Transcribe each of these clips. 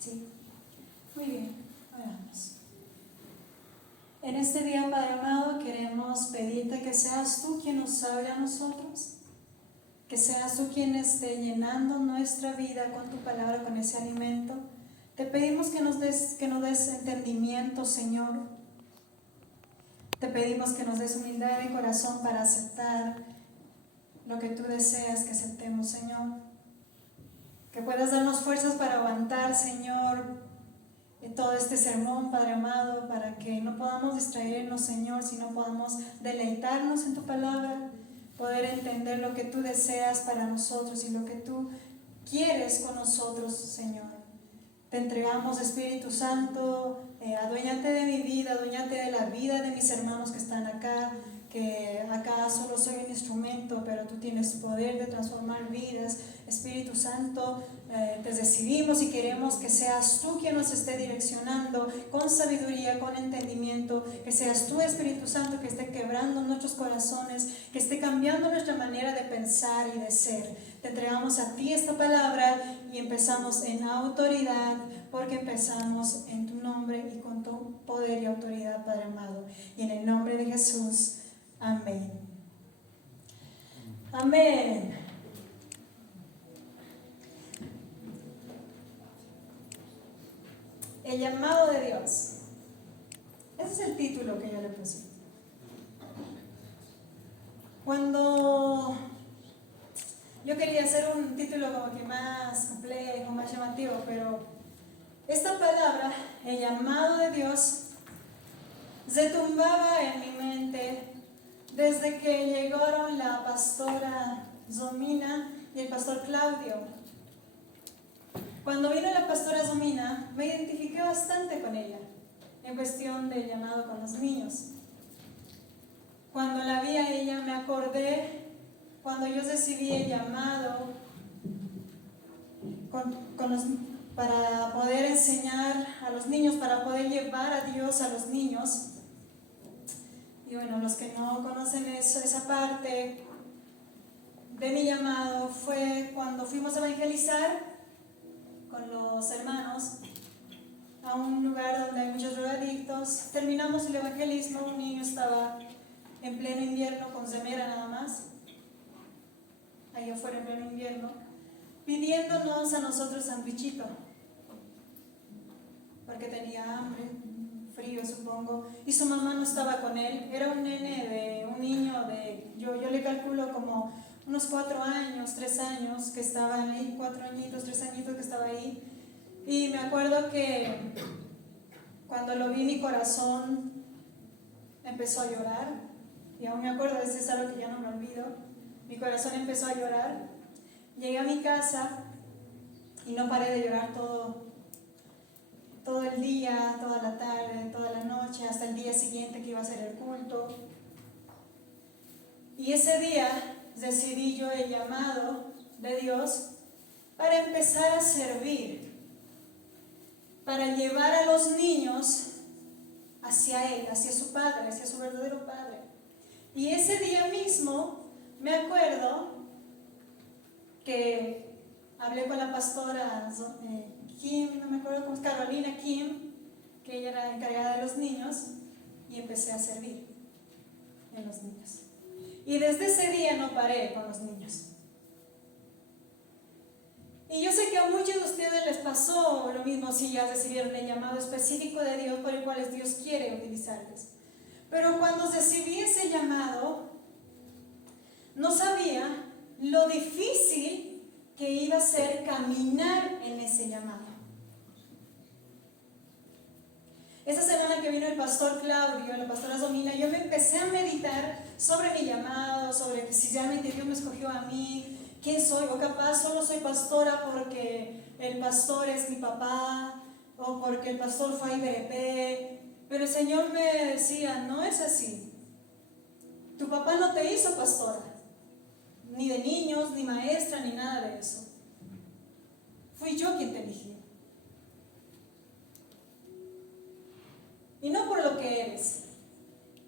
Sí. Muy bien, oramos. En este día, Padre amado, queremos pedirte que seas tú quien nos hable a nosotros, que seas tú quien esté llenando nuestra vida con tu palabra, con ese alimento. Te pedimos que nos des entendimiento, Señor. Te pedimos que nos des humildad de corazón para aceptar lo que tú deseas que aceptemos, Señor. Que puedas darnos fuerzas para aguantar, Señor, todo este sermón, Padre amado, para que no podamos distraernos, Señor, sino podamos deleitarnos en tu palabra, poder entender lo que tú deseas para nosotros y lo que tú quieres con nosotros, Señor. Te entregamos, Espíritu Santo, aduéñate de mi vida, aduéñate de la vida de mis hermanos que están acá, que acá solo soy un instrumento, pero tú tienes poder de transformar vidas. Espíritu Santo, te recibimos y queremos que seas tú quien nos esté direccionando con sabiduría, con entendimiento, que seas tú, Espíritu Santo, que esté quebrando nuestros corazones, que esté cambiando nuestra manera de pensar y de ser. Te entregamos a ti esta palabra y empezamos en autoridad, porque empezamos en tu nombre y con tu poder y autoridad, Padre amado. Y en el nombre de Jesús, amén. Amén. El llamado de Dios. Ese es el título que yo le puse. Cuando yo quería hacer un título como que más complejo, más llamativo, pero esta palabra, el llamado de Dios, retumbaba en mi mente desde que llegaron la pastora Zomina y el pastor Claudio. Cuando vino la pastora Zomina, me identifiqué bastante con ella en cuestión del llamado con los niños. Cuando la vi a ella, me acordé cuando yo recibí el llamado para poder enseñar a los niños, para poder llevar a Dios a los niños. Y bueno, los que no conocen esa parte de mi llamado fue cuando fuimos a evangelizar con los hermanos a un lugar donde hay muchos drogadictos. Terminamos el evangelismo, un niño estaba en pleno invierno con remera nada más, ahí afuera en pleno invierno, pidiéndonos a nosotros sandwichito, porque tenía hambre, frío supongo, y su mamá no estaba con él. Era un niño de, yo le calculo como unos 4 años, 3 años que estaba ahí, 4 añitos, 3 añitos que estaba ahí. Y me acuerdo que cuando lo vi mi corazón empezó a llorar, y aún me acuerdo, es algo que ya no me olvido. Mi corazón empezó a llorar. Llegué a mi casa y no paré de llorar todo el día, toda la tarde, toda la noche, hasta el día siguiente que iba a ser el culto. Y ese día decidí yo el llamado de Dios para empezar a servir, para llevar a los niños hacia Él, hacia su Padre, hacia su verdadero Padre. Y ese día mismo me acuerdo que hablé con la pastora Kim, no me acuerdo cómo es, Carolina Kim, que ella era encargada de los niños, y empecé a servir en los niños. Y desde ese día no paré con los niños. Y yo sé que a muchos de ustedes les pasó lo mismo si ya recibieron el llamado específico de Dios por el cual Dios quiere utilizarles. Pero cuando recibí ese llamado, no sabía lo difícil que iba a ser caminar en ese llamado. Esa semana que vino el pastor Claudio, la pastora Zomina, yo me empecé a meditar sobre mi llamado, sobre si realmente Dios me escogió a mí, quién soy, o capaz solo soy pastora porque el pastor es mi papá, o porque el pastor fue a IBRP. Pero el Señor me decía, no es así. Tu papá no te hizo pastora, ni de niños, ni maestra, ni nada de eso. Fui yo quien te eligió. Y no por lo que eres,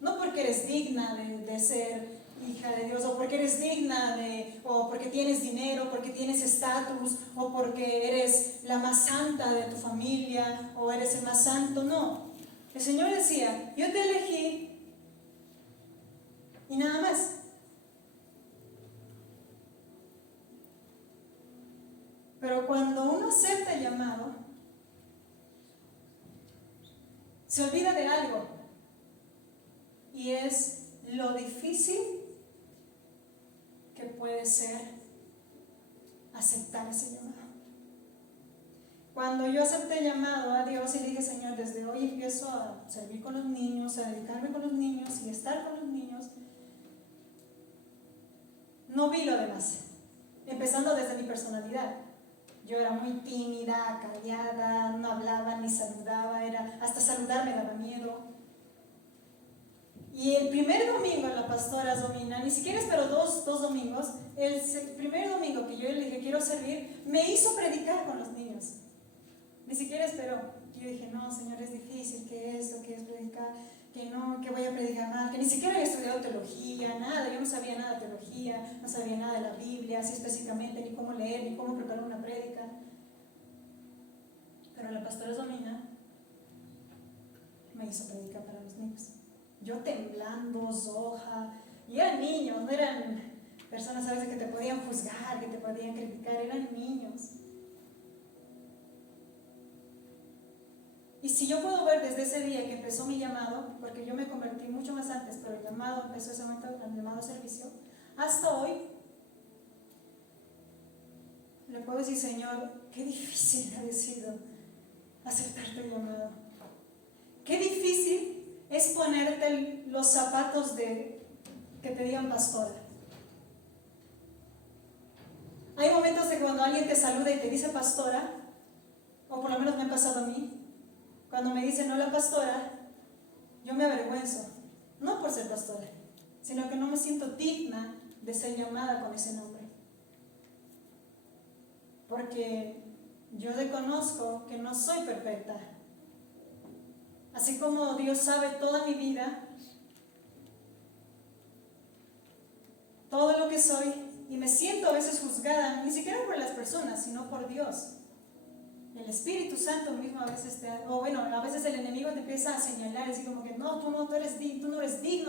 no porque eres digna de ser hija de Dios, o porque eres digna o porque tienes dinero, porque tienes estatus, o porque eres la más santa de tu familia o eres el más santo, no. El Señor decía, yo te elegí y nada más. Pero cuando uno acepta el llamado, se olvida de algo, y es lo difícil que puede ser aceptar ese llamado. Cuando yo acepté el llamado a Dios y dije, Señor, desde hoy empiezo a servir con los niños, a dedicarme con los niños y estar con los niños, no vi lo demás, empezando desde mi personalidad. Yo era muy tímida, callada, no hablaba ni saludaba, hasta saludar me daba miedo. Y el primer domingo la pastora Domina, ni siquiera esperó dos domingos, el primer domingo que yo le dije quiero servir, me hizo predicar con los niños. Ni siquiera esperó. Yo dije, no, Señor, es difícil, ¿qué es esto? ¿Qué es predicar? Que no, que voy a predicar mal, que ni siquiera había estudiado teología, nada, yo no sabía nada de teología, no sabía nada de la Biblia, así específicamente, ni cómo leer, ni cómo preparar una prédica. Pero la pastora Domina me hizo predicar para los niños. Yo temblando, soja, y eran niños, no eran personas a veces que te podían juzgar, que te podían criticar, eran niños. Y si yo puedo ver desde ese día que empezó mi llamado, porque yo me convertí mucho más antes, pero el llamado empezó ese momento, el llamado a servicio, hasta hoy, le puedo decir, Señor, qué difícil ha sido aceptar tu llamado. Qué difícil es ponerte los zapatos que te digan pastora. Hay momentos de cuando alguien te saluda y te dice pastora, o por lo menos me ha pasado a mí. Cuando me dicen hola pastora, yo me avergüenzo, no por ser pastora, sino que no me siento digna de ser llamada con ese nombre. Porque yo reconozco que no soy perfecta. Así como Dios sabe toda mi vida, todo lo que soy, y me siento a veces juzgada, ni siquiera por las personas, sino por Dios. El Espíritu Santo mismo a veces a veces el enemigo te empieza a señalar, así como que no, tú no eres digno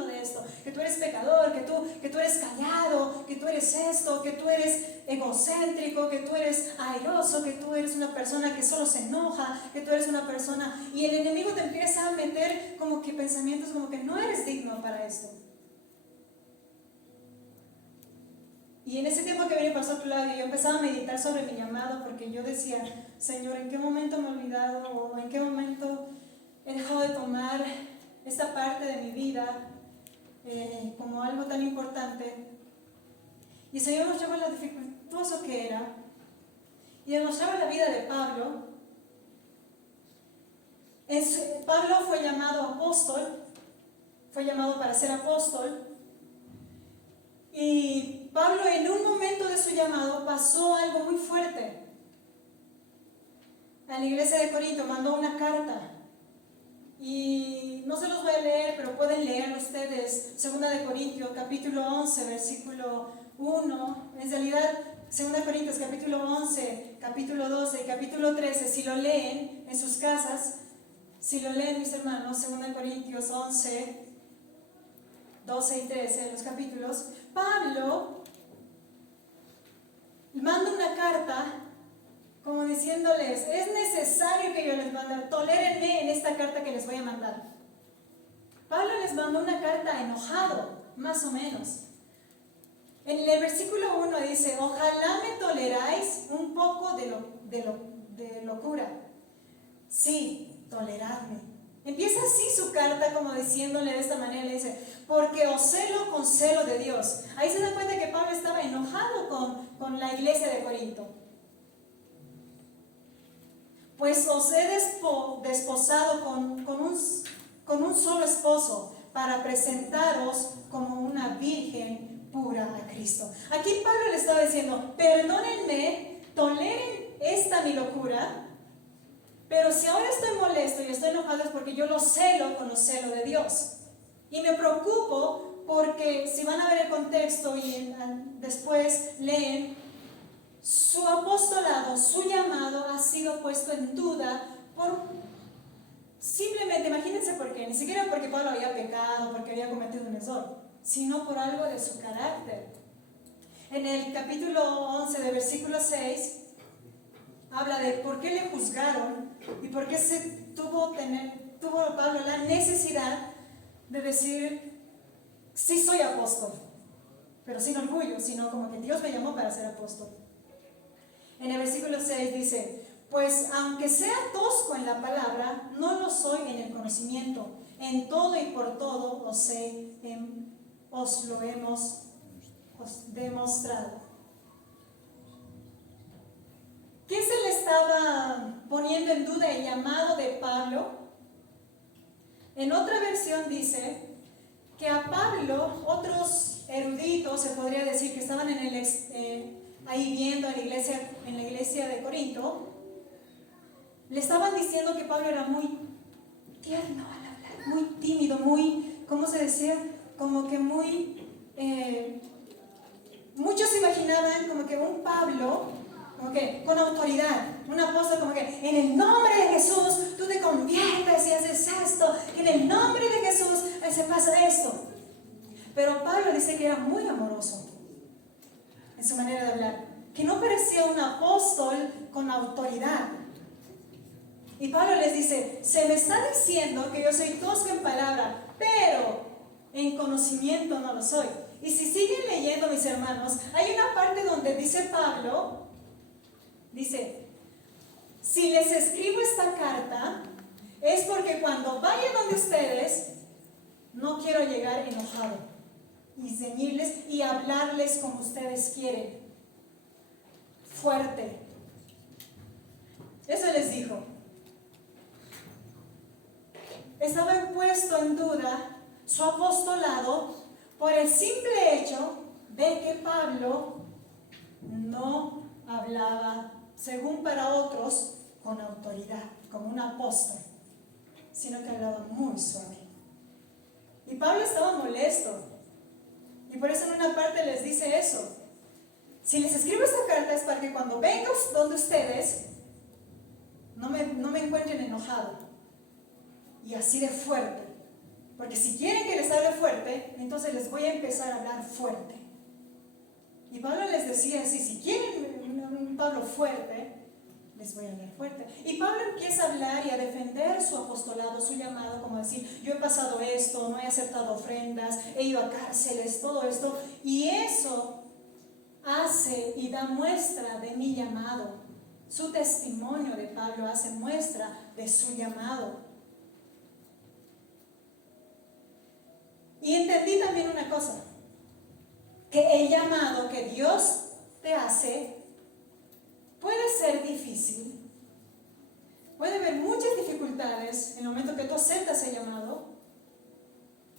de esto, que tú eres pecador, que tú eres callado, que tú eres esto, que tú eres egocéntrico, que tú eres airoso, que tú eres una persona que solo se enoja, que tú eres una persona, y el enemigo te empieza a meter como que pensamientos como que no eres digno para esto. Y en ese tiempo que venía el pastor Claudio, yo empezaba a meditar sobre mi llamado, porque yo decía, Señor, ¿en qué momento me he olvidado o en qué momento he dejado de tomar esta parte de mi vida como algo tan importante? Y el Señor mostraba lo dificultoso que era, y demostraba la vida de Pablo. Pablo fue llamado apóstol, fue llamado para ser apóstol, y Pablo en un momento de su llamado pasó algo muy fuerte. A la iglesia de Corinto mandó una carta, y no se los voy a leer, pero pueden leerlo ustedes. 2 de Corintios capítulo 11 versículo 1, en realidad 2 Corintios capítulo 11, capítulo 12 y capítulo 13, si lo leen en sus casas, si lo leen mis hermanos, 2 Corintios 11, 12 y 13, los capítulos, Pablo manda una carta como diciéndoles, es necesario que yo les mande, tolérenme en esta carta que les voy a mandar. Pablo les mandó una carta enojado, más o menos. En el versículo 1 dice, ojalá me toleráis un poco de locura. Sí, toleradme. Empieza así su carta como diciéndole de esta manera, le dice, porque os celo con celo de Dios. Ahí se da cuenta que Pablo estaba enojado con la iglesia de Corinto. Pues os he desposado con un solo esposo para presentaros como una virgen pura a Cristo. Aquí Pablo le estaba diciendo, perdónenme, toleren esta mi locura, pero si ahora estoy molesto y estoy enojado es porque yo lo celo con los celos de Dios. Y me preocupo porque si van a ver el contexto y después leen, su apostolado, su llamado ha sido puesto en duda por simplemente, imagínense por qué, ni siquiera porque Pablo había pecado, porque había cometido un error, sino por algo de su carácter. En el capítulo 11 de versículo 6 habla de por qué le juzgaron y por qué tuvo Pablo la necesidad de decir, sí soy apóstol, pero sin orgullo, sino como que Dios me llamó para ser apóstol. En el versículo 6 dice, pues aunque sea tosco en la palabra, no lo soy en el conocimiento. En todo y por todo os lo hemos demostrado. ¿Qué se le estaba poniendo en duda el llamado de Pablo? En otra versión dice que a Pablo, otros eruditos, se podría decir, que estaban ahí viendo en la iglesia de Corinto, le estaban diciendo que Pablo era muy tierno al hablar, muy tímido, muy, ¿cómo se decía? Como que muy... muchos se imaginaban como que un Pablo, como que con autoridad, un apóstol como que en el nombre de Jesús tú te conviertes y haces esto, en el nombre de Jesús se pasa esto. Pero Pablo dice que era muy amoroso en su manera de hablar, que no parecía un apóstol con autoridad. Y Pablo les dice, se me está diciendo que yo soy tosco en palabra, pero en conocimiento no lo soy. Y si siguen leyendo, mis hermanos, hay una parte donde dice Pablo, dice, si les escribo esta carta, es porque cuando vaya donde ustedes, no quiero llegar enojado y ceñirles y hablarles como ustedes quieren, fuerte. Eso les dijo. Estaba puesto en duda su apostolado por el simple hecho de que Pablo no hablaba, según para otros, con autoridad, como un apóstol, sino que hablaba muy suave. Y Pablo estaba molesto, y por eso en una parte les dice eso. Si les escribo esta carta es para que cuando venga donde ustedes, no me encuentren enojado y así de fuerte. Porque si quieren que les hable fuerte, entonces les voy a empezar a hablar fuerte. Y Pablo les decía así, si quieren un Pablo fuerte, les voy a hablar fuerte. Y Pablo empieza a hablar y a defender su apostolado, su llamado, como decir, yo he pasado esto, no he aceptado ofrendas, he ido a cárceles, todo esto. Y eso hace y da muestra de mi llamado. Su testimonio de Pablo hace muestra de su llamado. Y entendí también una cosa, que el llamado que Dios te hace puede ser difícil, puede haber muchas dificultades en el momento que tú aceptas el llamado,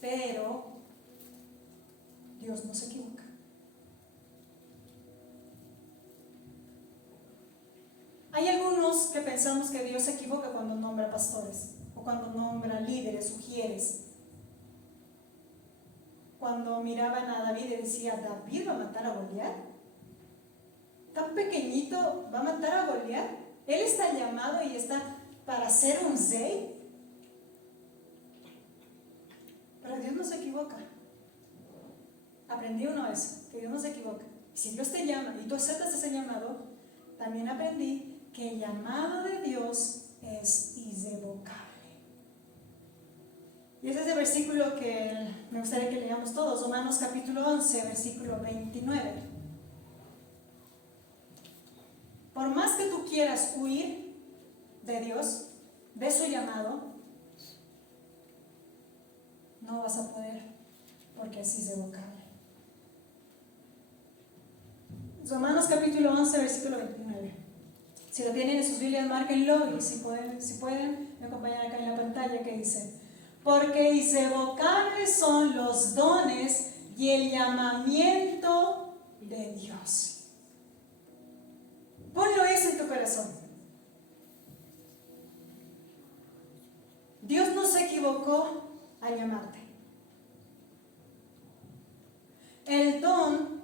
pero Dios no se equivoca. Hay algunos que pensamos que Dios se equivoca cuando nombra pastores o cuando nombra líderes, sugieres. Cuando miraban a David y decía, ¿David va a matar a Goliat? ¿Tan pequeñito va a matar a Goliat? Él está llamado y está para ser un rey. Pero Dios no se equivoca. Aprendí uno eso, que Dios no se equivoca. Y si Dios te llama y tú aceptas ese llamado, también aprendí que el llamado de Dios es irrevocable. Y ese es el versículo que me gustaría que leamos todos, Romanos capítulo 11, versículo 29. Por más que tú quieras huir de Dios, de su llamado, no vas a poder, porque es irrevocable. Romanos capítulo 11, versículo 29. Si lo tienen en sus Biblias, márquenlo, y si pueden, me acompañan acá en la pantalla que dice: porque irrevocables son los dones y el llamamiento de Dios. Ponlo eso en tu corazón. Dios no se equivocó al llamarte. El don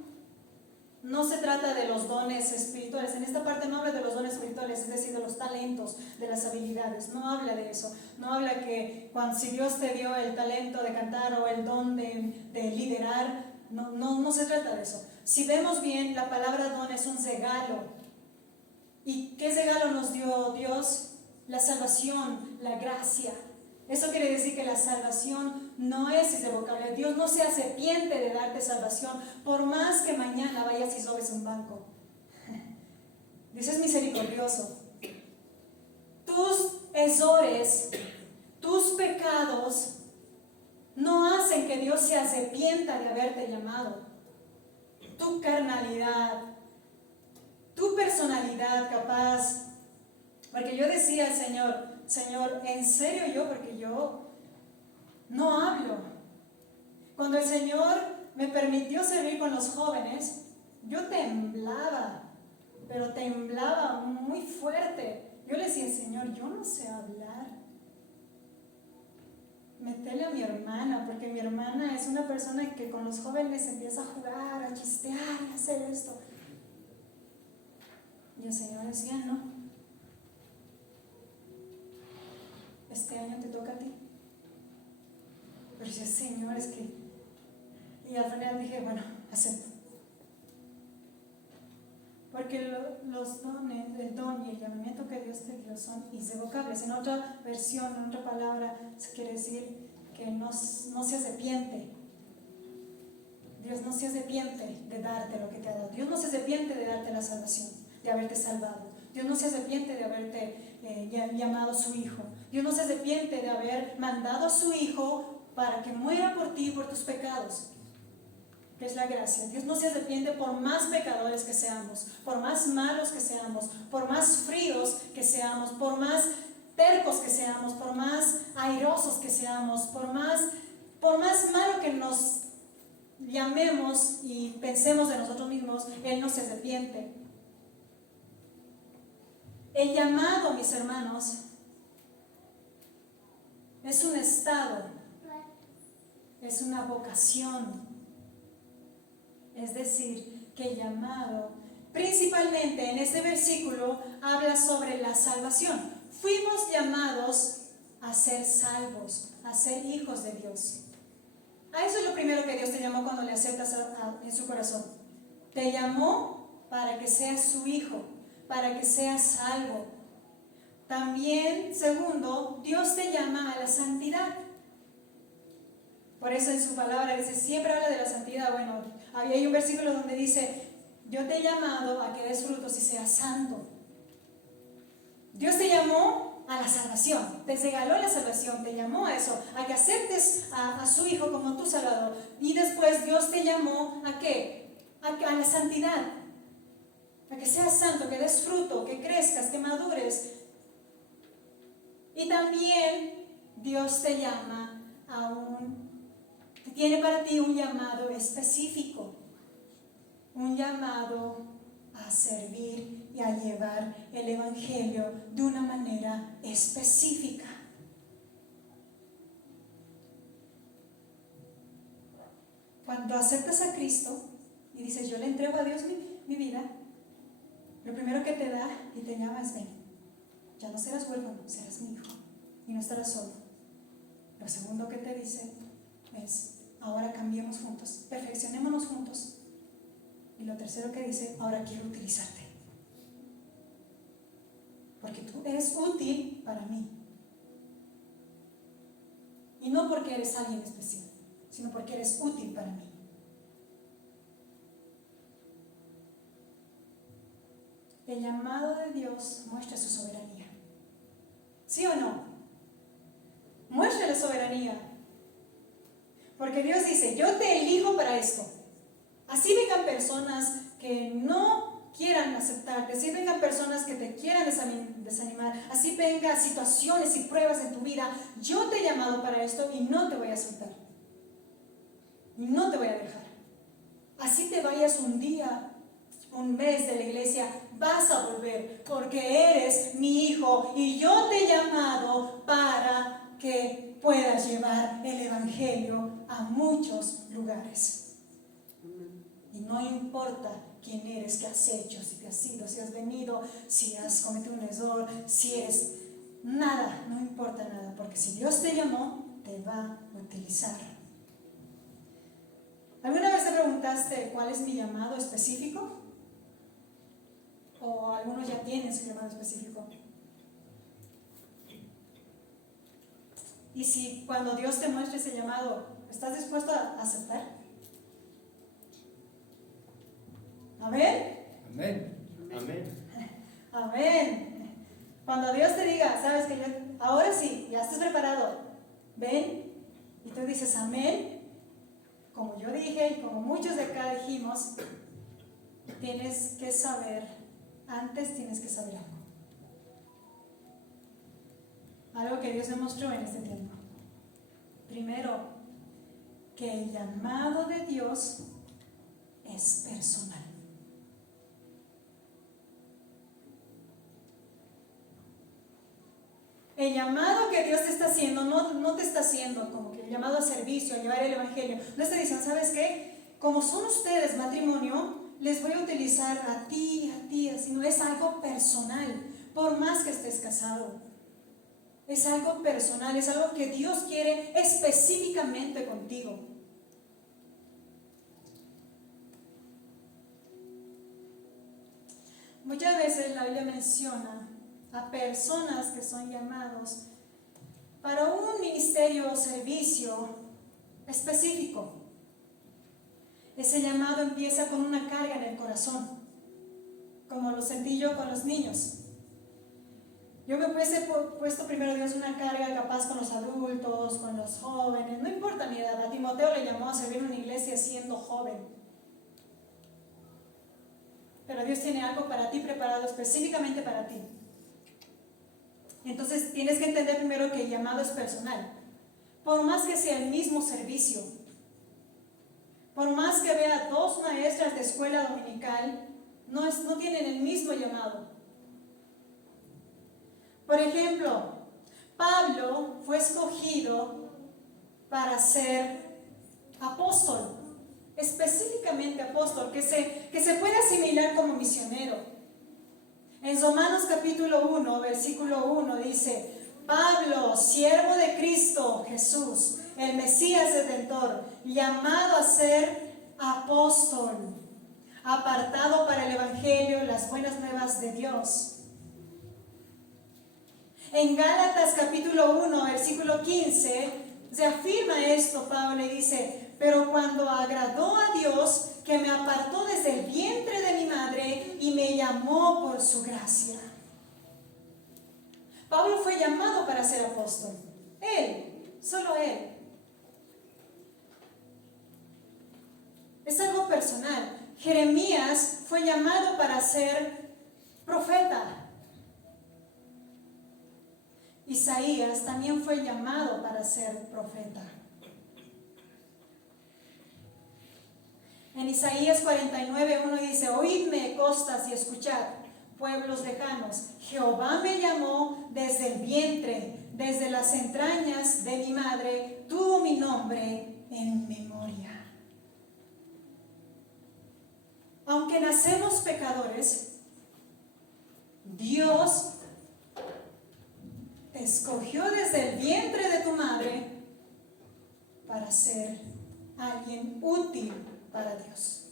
no se trata de los dones espirituales. En esta parte no habla de los dones espirituales, es decir, de los talentos, de las habilidades. No habla de eso. No habla que si Dios te dio el talento de cantar o el don de liderar, no se trata de eso. Si vemos bien, la palabra don es un regalo. ¿Y qué regalo nos dio Dios? La salvación, la gracia. Eso quiere decir que la salvación no es irrevocable. Dios no se arrepiente de darte salvación, por más que mañana vayas y robes un banco. Dios es misericordioso. Tus errores, tus pecados, no hacen que Dios se arrepienta de haberte llamado. Tu carnalidad, tu personalidad capaz. Porque yo decía al Señor, ¿en serio yo? Porque yo no hablo. Cuando el Señor me permitió servir con los jóvenes, yo temblaba, pero temblaba muy fuerte. Yo le decía, Señor, yo no sé hablar. Métele a mi hermana, porque mi hermana es una persona que con los jóvenes empieza a jugar, a chistear, a hacer esto. Y el Señor decía, no. Este año te toca a ti. Pero yo, Señor, es que... Y al final dije, bueno, acepto. Porque los dones, el don y el llamamiento que Dios te dio son irrevocables. En otra versión, en otra palabra, se quiere decir que no se arrepiente. Dios no se arrepiente de darte lo que te ha dado. Dios no se arrepiente de darte la salvación, de haberte salvado. Dios no se arrepiente de haberte llamado su hijo. Dios no se arrepiente de haber mandado a su hijo para que muera por ti y por tus pecados. Que es la gracia. Dios no se arrepiente por más pecadores que seamos, por más malos que seamos, por más fríos que seamos, por más tercos que seamos, por más airosos que seamos, por más malo que nos llamemos y pensemos de nosotros mismos. Él no se arrepiente. El llamado, mis hermanos, es un estado, es una vocación. Es decir, que el llamado, principalmente en este versículo, habla sobre la salvación. Fuimos llamados a ser salvos, a ser hijos de Dios. A eso es lo primero que Dios te llamó cuando le aceptas en su corazón. Te llamó para que seas su hijo, para que seas salvo. También, segundo, Dios te llama a la santidad. Por eso en su palabra dice, siempre habla de la santidad. Bueno, hay un versículo donde dice, yo te he llamado a que des frutos y seas santo. Dios te llamó a la salvación, te regaló la salvación, te llamó a eso, a que aceptes a su hijo como tu salvador. Y después Dios te llamó ¿a qué? A la santidad, a que seas santo, que des fruto, que crezcas, que madures. Y también Dios te llama tiene para ti un llamado específico, un llamado a servir y a llevar el evangelio de una manera específica. Cuando aceptas a Cristo y dices, yo le entrego a Dios mi vida, lo primero que te da y te llama es, ven, ya no serás huérfano, serás mi hijo y no estarás solo. Lo segundo que te dice es, ahora cambiemos juntos, perfeccionémonos juntos. Y lo tercero que dice, ahora quiero utilizarte. Porque tú eres útil para mí. Y no porque eres alguien especial, sino porque eres útil para mí. El llamado de Dios muestra su soberanía. ¿Sí o no? Muestra la soberanía. Porque Dios dice, yo te elijo para esto. Así vengan personas que no quieran aceptarte, así vengan personas que te quieran desanimar, así vengan situaciones y pruebas en tu vida, yo te he llamado para esto y no te voy a soltar. Y no te voy a dejar. Así te vayas un día, un mes de la iglesia, vas a volver porque eres mi hijo y yo te he llamado para que puedas llevar el evangelio a muchos lugares. Y Y no importa quién eres, qué has hecho, si te has ido, si has venido, si has cometido un error, si eres nada, no importa nada, porque si Dios te llamó, te va a utilizar. ¿Alguna vez te preguntaste cuál es mi llamado específico? ¿O algunos ya tienen su llamado específico? Y si cuando Dios te muestre ese llamado, ¿estás dispuesto a aceptar? ¿Amén? Amén. Amén. Amén. Cuando Dios te diga, sabes que ahora sí, ya estás preparado, ven, y tú dices amén, como yo dije y como muchos de acá dijimos, tienes que saber, antes tienes que saber algo. Algo que Dios me mostró en este tiempo. Primero, que el llamado de Dios es personal. El llamado que Dios te está haciendo, no te está haciendo como que el llamado a servicio, a llevar el evangelio. No está diciendo, ¿sabes qué? Como son ustedes matrimonio, les voy a utilizar a ti, así. No, es algo personal, por más que estés casado. Es algo personal, es algo que Dios quiere específicamente contigo. Muchas veces la Biblia menciona a personas que son llamados para un ministerio o servicio específico. Ese llamado empieza con una carga en el corazón, como lo sentí yo con los niños. Yo me hubiese puesto primero Dios una carga capaz con los adultos, con los jóvenes, no importa mi edad. A Timoteo le llamó a servir en una iglesia siendo joven. Pero Dios tiene algo para ti preparado específicamente para ti. Entonces tienes que entender primero que el llamado es personal. Por más que sea el mismo servicio, por más que vea dos maestras de escuela dominical, no tienen el mismo llamado. Por ejemplo, Pablo fue escogido para ser apóstol, específicamente apóstol, que se puede asimilar como misionero. En Romanos capítulo 1, versículo 1 dice: Pablo, siervo de Cristo Jesús, el Mesías Redentor, llamado a ser apóstol, apartado para el evangelio, las buenas nuevas de Dios. En Gálatas capítulo 1, versículo 15, se afirma esto, Pablo, y dice: pero cuando agradó a Dios, que me apartó desde el vientre de mi madre y me llamó por su gracia. Pablo fue llamado para ser apóstol. Él, solo él. Es algo personal. Jeremías fue llamado para ser profeta. Isaías también fue llamado para ser profeta. En Isaías 49:1 dice: oídme, costas, y escuchad, pueblos lejanos. Jehová me llamó desde el vientre, desde las entrañas de mi madre, tuvo mi nombre en memoria. Aunque nacemos pecadores, Dios te escogió desde el vientre de tu madre para ser alguien útil para Dios.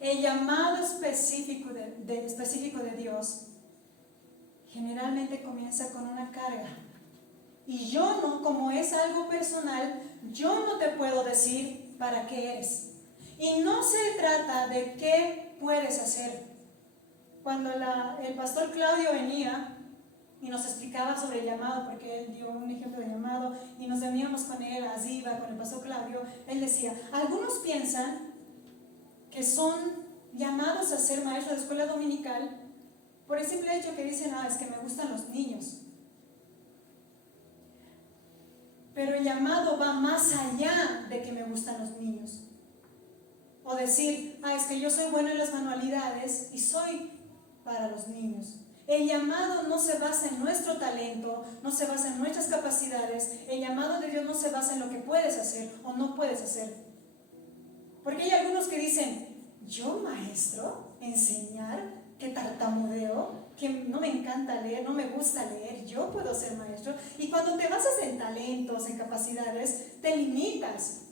El llamado específico de Dios generalmente comienza con una carga. Y yo no, como es algo personal, yo no te puedo decir para qué eres. Y no se trata de qué puedes hacer. Cuando el pastor Claudio venía y nos explicaba sobre el llamado, porque él dio un ejemplo de llamado y nos reuníamos con él, a Ziva, con el pastor Claudio, él decía: algunos piensan que son llamados a ser maestros de escuela dominical por el simple hecho que dicen: es que me gustan los niños. Pero el llamado va más allá de que me gustan los niños. O decir: es que yo soy bueno en las manualidades y soy para los niños. El llamado no se basa en nuestro talento, no se basa en nuestras capacidades. El llamado de Dios no se basa en lo que puedes hacer o no puedes hacer. Porque hay algunos que dicen, yo maestro, enseñar, que tartamudeo, que no me encanta leer, no me gusta leer, yo puedo ser maestro. Y cuando te basas en talentos, en capacidades, te limitas.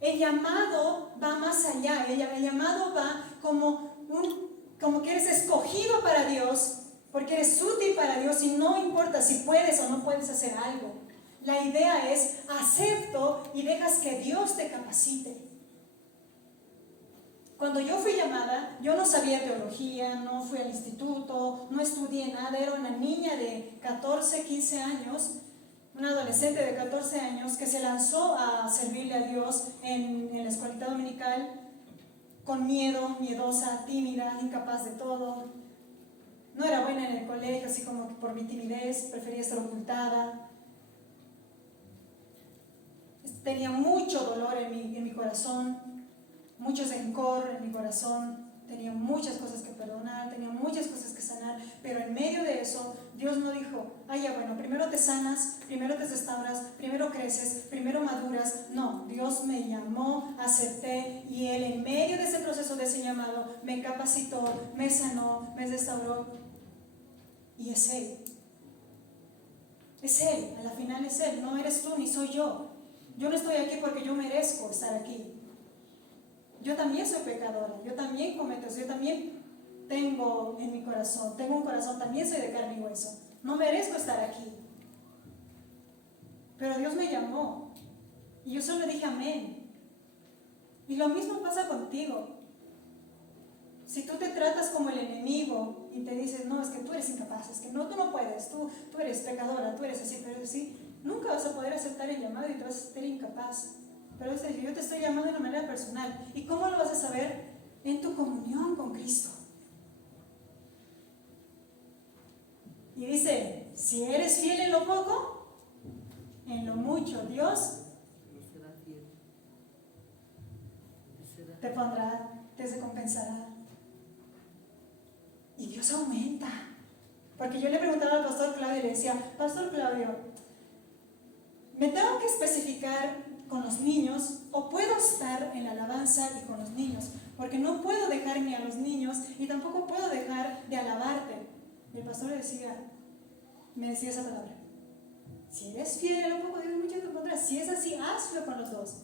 El llamado va más allá, el llamado va como que eres escogido para Dios, porque eres útil para Dios y no importa si puedes o no puedes hacer algo. La idea es, acepto y dejas que Dios te capacite. Cuando yo fui llamada, yo no sabía teología, no fui al instituto, no estudié nada, era una niña de 14, 15 años, una adolescente de 14 años que se lanzó a servirle a Dios en la escuelita dominical, con miedo, miedosa, tímida, incapaz de todo. No era buena en el colegio, así como que por mi timidez, prefería estar ocultada. Tenía mucho dolor en mi corazón, mucho rencor en mi corazón, tenía muchas cosas que perdonar, tenía muchas cosas que sanar, pero en medio de eso, Dios no dijo, ya bueno, primero te sanas, primero te restauras, primero creces, primero maduras. No, Dios me llamó, acepté, y Él en medio de ese proceso, de ese llamado, me capacitó, me sanó, me restauró, y es Él. Es Él, a la final es Él, no eres tú ni soy yo. Yo no estoy aquí porque yo merezco estar aquí. Yo también soy pecadora, yo también cometo eso, yo también tengo en mi corazón, tengo un corazón, también soy de carne y hueso. No merezco estar aquí. Pero Dios me llamó y yo solo dije amén. Y lo mismo pasa contigo. Si tú te tratas como el enemigo y te dices, no, es que tú eres incapaz, es que no, tú no puedes, tú eres pecadora, tú eres así, pero así, nunca vas a poder aceptar el llamado y te vas a sentir incapaz. Pero es decir, yo te estoy llamando de una manera personal. ¿Y cómo lo vas a saber? En tu comunión con Cristo. Y dice, si eres fiel en lo poco, en lo mucho Dios te pondrá, te recompensará. Y Dios aumenta. Porque yo le preguntaba al pastor Claudio y le decía, Pastor Claudio, ¿me tengo que especificar con los niños o puedo estar en la alabanza y con los niños? Porque no puedo dejar ni a los niños y tampoco puedo dejar de alabarte. Y el pastor me decía esa palabra, si eres fiel en lo poco, Dios mucho te pondrá. Si es así, hazlo con los dos.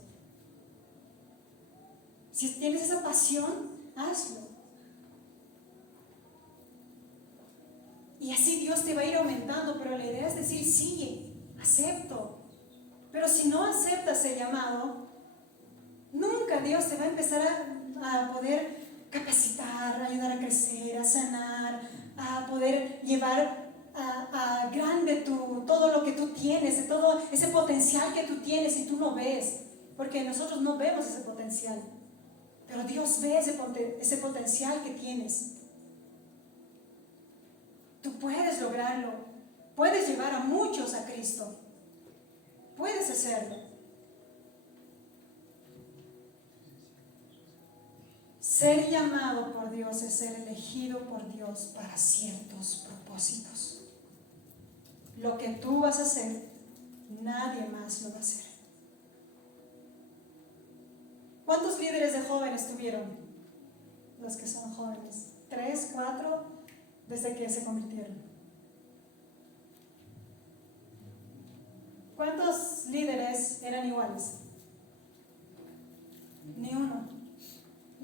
Si tienes esa pasión, hazlo. Y así Dios te va a ir aumentando, pero la idea es decir, sigue, acepto. Pero si no aceptas el llamado, nunca Dios te va a empezar a poder capacitar, a ayudar a crecer, a sanar, a poder llevar a grande todo lo que tú tienes, todo ese potencial que tú tienes y tú no ves, porque nosotros no vemos ese potencial, pero Dios ve ese potencial que tienes. Tú puedes lograrlo, puedes llevar a muchos a Cristo, puedes hacerlo. Ser llamado por Dios es ser elegido por Dios para ciertos propósitos. Lo que tú vas a hacer, nadie más lo va a hacer. ¿Cuántos líderes de jóvenes tuvieron? Los que son jóvenes. 3, 4, desde que se convirtieron. ¿Cuántos líderes eran iguales? Ni uno.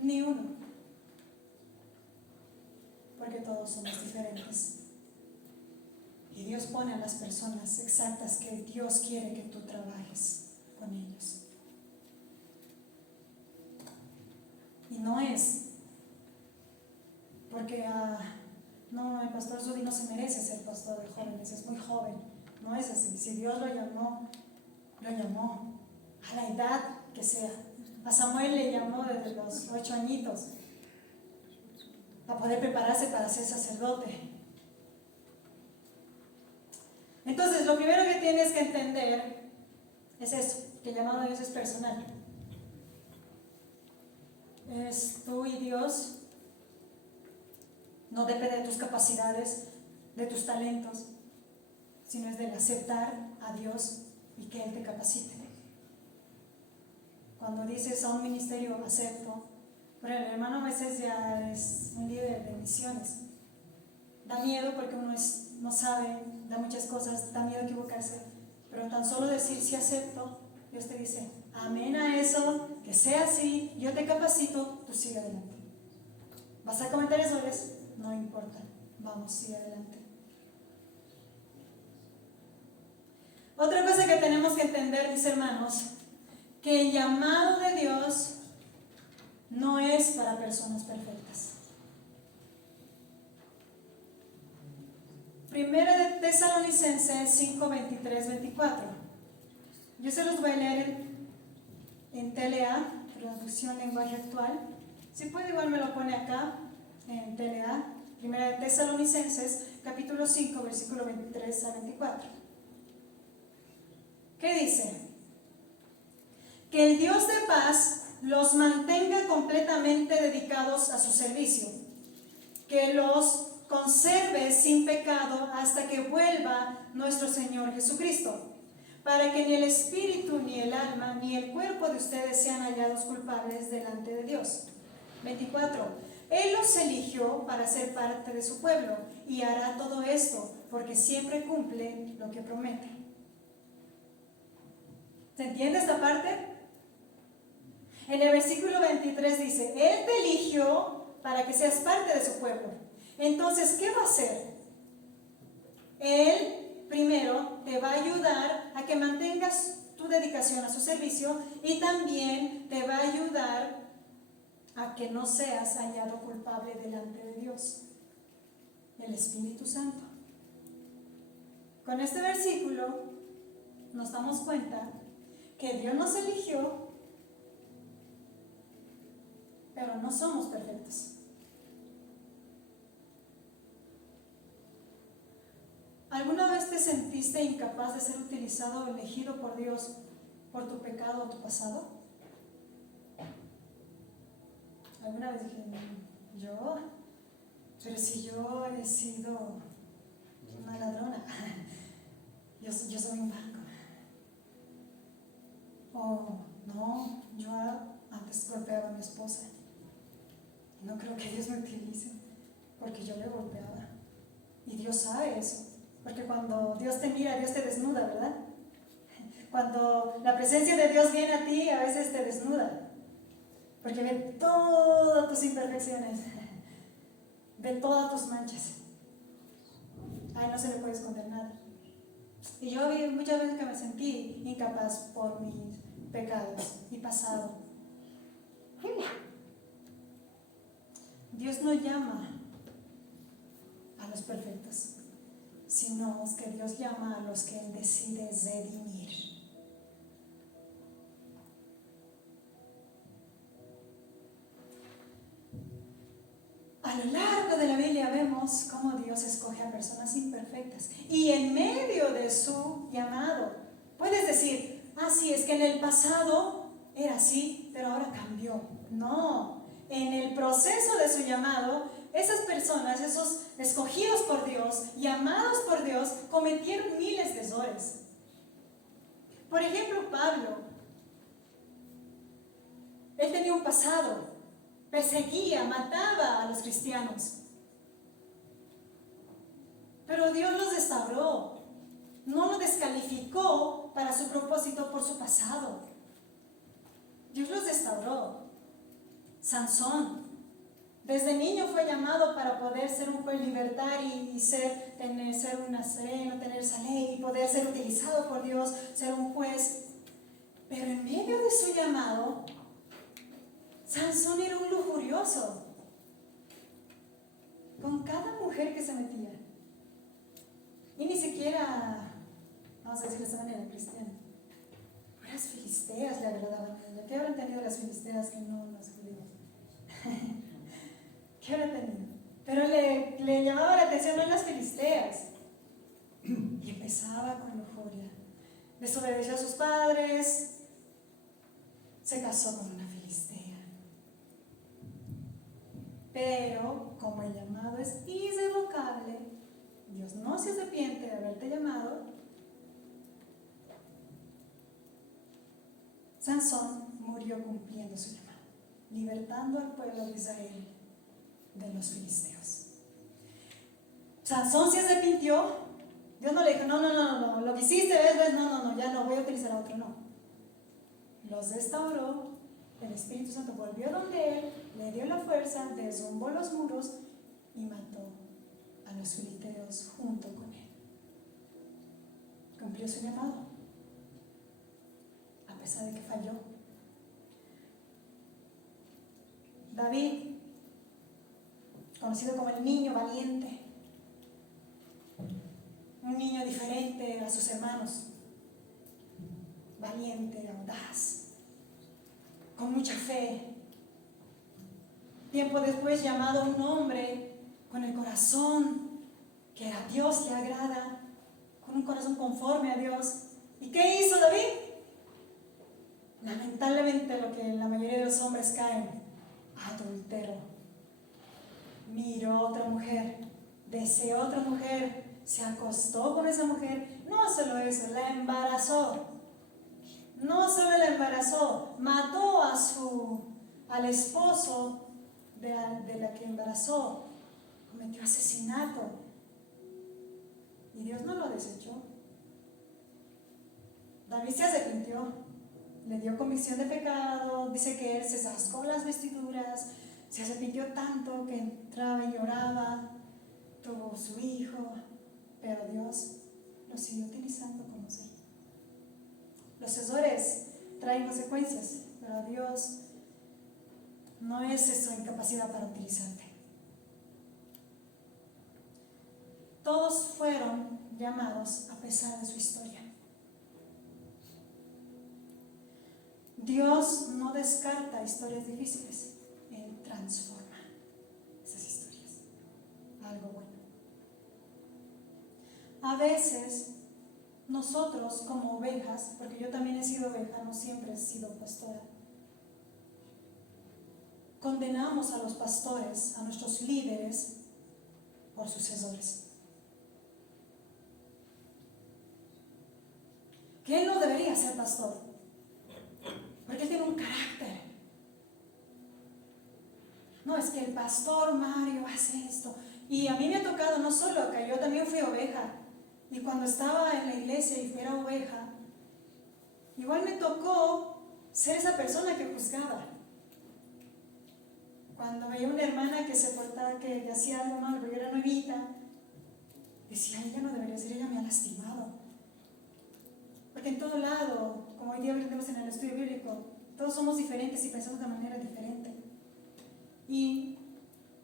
Ni uno. Porque todos somos diferentes. Y Dios pone a las personas exactas que Dios quiere que tú trabajes con ellos. Y no es porque no, el pastor Zudi no se merece ser pastor de jóvenes, es muy joven. No es así. Si Dios lo llamó a la edad que sea. A Samuel le llamó desde los 8 añitos a poder prepararse para ser sacerdote. Entonces, lo primero que tienes que entender es eso, que el llamado a Dios es personal. Es tú y Dios. No depende de tus capacidades, de tus talentos, sino es del aceptar a Dios y que Él te capacite. cuando dices a un ministerio acepto, pero el hermano a veces ya es un líder de misiones. Da miedo porque uno no sabe, da muchas cosas, da miedo equivocarse, pero tan solo decir sí acepto, Dios te dice, amén a eso, que sea así, yo te capacito, tú sigue adelante. ¿Vas a cometer errores? No importa, vamos, sigue adelante. Otra cosa que tenemos que entender, mis hermanos, que el llamado de Dios no es para personas perfectas. Primera de Tesalonicenses 5, 23, 24. Yo se los voy a leer en TLA, traducción lenguaje actual. Si puede, igual me lo pone acá, en TLA. Primera de Tesalonicenses, capítulo 5, versículo 23 a 24. ¿Qué dice? Que el Dios de paz los mantenga completamente dedicados a su servicio, que los conserve sin pecado hasta que vuelva nuestro Señor Jesucristo, para que ni el espíritu, ni el alma, ni el cuerpo de ustedes sean hallados culpables delante de Dios. 24. Él los eligió para ser parte de su pueblo y hará todo esto porque siempre cumple lo que promete. ¿Se entiende esta parte? En el versículo 23 dice, Él te eligió para que seas parte de su pueblo. Entonces, ¿qué va a hacer? Él primero te va a ayudar a que mantengas tu dedicación a su servicio y también te va a ayudar a que no seas hallado culpable delante de Dios, el Espíritu Santo. Con este versículo nos damos cuenta que Dios nos eligió, pero no somos perfectos. ¿Alguna vez te sentiste incapaz de ser utilizado o elegido por Dios por tu pecado o tu pasado? ¿Alguna vez dije, yo? Pero si yo he sido una ladrona, yo soy un banco. O no, yo antes golpeaba a mi esposa. No creo que Dios me utilice porque yo le golpeaba. Y Dios sabe eso. Porque cuando Dios te mira, Dios te desnuda, ¿verdad? Cuando la presencia de Dios viene a ti, a veces te desnuda. Porque ve todas tus imperfecciones, ve todas tus manchas. A Él no se le puede esconder nada. Y yo vi muchas veces que me sentí incapaz por mis pecados y pasado. Dios no llama a los perfectos, sino que Dios llama a los que Él decide redimir. A lo largo de la Biblia vemos cómo Dios escoge a personas imperfectas y en medio de su llamado puedes decir, sí, es que en el pasado era así, pero ahora cambió. No, en el proceso de su llamado, esas personas, esos escogidos por Dios, llamados por Dios, cometieron miles de errores. Por ejemplo, Pablo, él tenía un pasado, perseguía, mataba a los cristianos. Pero Dios los restauró, no lo descalificó para su propósito por su pasado. Dios los restauró. Sansón, desde niño fue llamado para poder ser un juez libertar y ser un nazareno, tener esa ley y poder ser utilizado por Dios, ser un juez. Pero en medio de su llamado, Sansón era un lujurioso con cada mujer que se metía. Y ni siquiera, vamos a decir de esa manera, cristiana. Las filisteas le agradaban a ella. ¿Qué habrán tenido las filisteas que no los judíos? ¿Qué habrán tenido? Pero le llamaba la atención no las filisteas. Y empezaba con lujuria. Desobedeció a sus padres. Se casó con una filistea. Pero como el llamado es irrevocable, Dios no se arrepiente de haberte llamado. Sansón murió cumpliendo su llamado, libertando al pueblo de Israel de los filisteos. Sansón se arrepintió. Dios no le dijo, no, lo que hiciste, ves, no, ya no, voy a utilizar a otro, no. Los restauró, el Espíritu Santo volvió donde él, le dio la fuerza, derrumbó los muros y mató a los filisteos junto con él. Cumplió su llamado, a pesar de que falló. David, conocido como el niño valiente, un niño diferente a sus hermanos, valiente, audaz, con mucha fe. Tiempo después llamado un hombre con el corazón que a Dios le agrada, con un corazón conforme a Dios. ¿Y qué hizo David? Lamentablemente lo que la mayoría de los hombres caen: adúltero. Miró a otra mujer, deseó a otra mujer, se acostó con esa mujer. No solo eso, la embarazó. No solo la embarazó, mató al esposo de la que embarazó, cometió asesinato. Y Dios no lo desechó. David se arrepintió, le dio convicción de pecado, dice que él se rasgó las vestiduras, se arrepintió tanto que entraba y lloraba, tuvo su hijo, pero Dios lo siguió utilizando como rey. Los errores traen consecuencias, pero Dios no es su incapacidad para utilizarte. Todos fueron llamados a pesar de su historia. Dios no descarta historias difíciles, Él transforma esas historias a algo bueno. A veces nosotros como ovejas, porque yo también he sido oveja, no siempre he sido pastora, condenamos a los pastores, a nuestros líderes, por sus errores. Que él no debería ser pastor, porque él tiene un carácter. No, es que el pastor Mario hace esto. Y a mí me ha tocado, no solo acá, yo también fui oveja. Y cuando estaba en la iglesia y era oveja, igual me tocó ser esa persona que juzgaba. Cuando veía una hermana que se portaba, que hacía algo mal, pero yo era nuevita, decía, ella no debería ser, ella me ha lastimado. Porque en todo lado, como hoy día aprendemos en el estudio bíblico, todos somos diferentes y pensamos de manera diferente. Y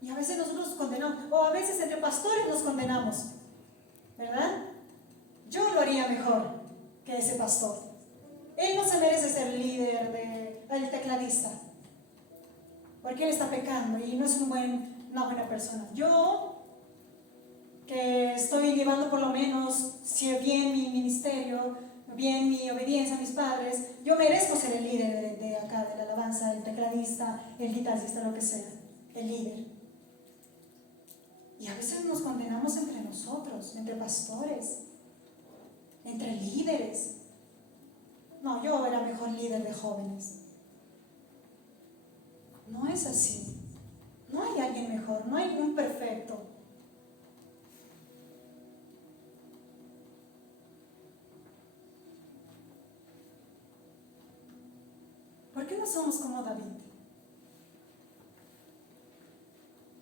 a veces nosotros nos condenamos, o a veces entre pastores nos condenamos, ¿verdad? Yo lo haría mejor que ese pastor. Él no se merece ser líder del tecladista, porque él está pecando y no es una buena persona. Yo, que estoy llevando por lo menos, si bien mi ministerio, bien mi obediencia a mis padres, yo merezco ser el líder de acá, de la alabanza, el tecladista, el guitarrista, lo que sea, el líder. Y a veces nos condenamos entre nosotros, entre pastores, entre líderes. No, yo era mejor líder de jóvenes. No es así. No hay alguien mejor, no hay un perfecto. ¿Por qué no somos como David?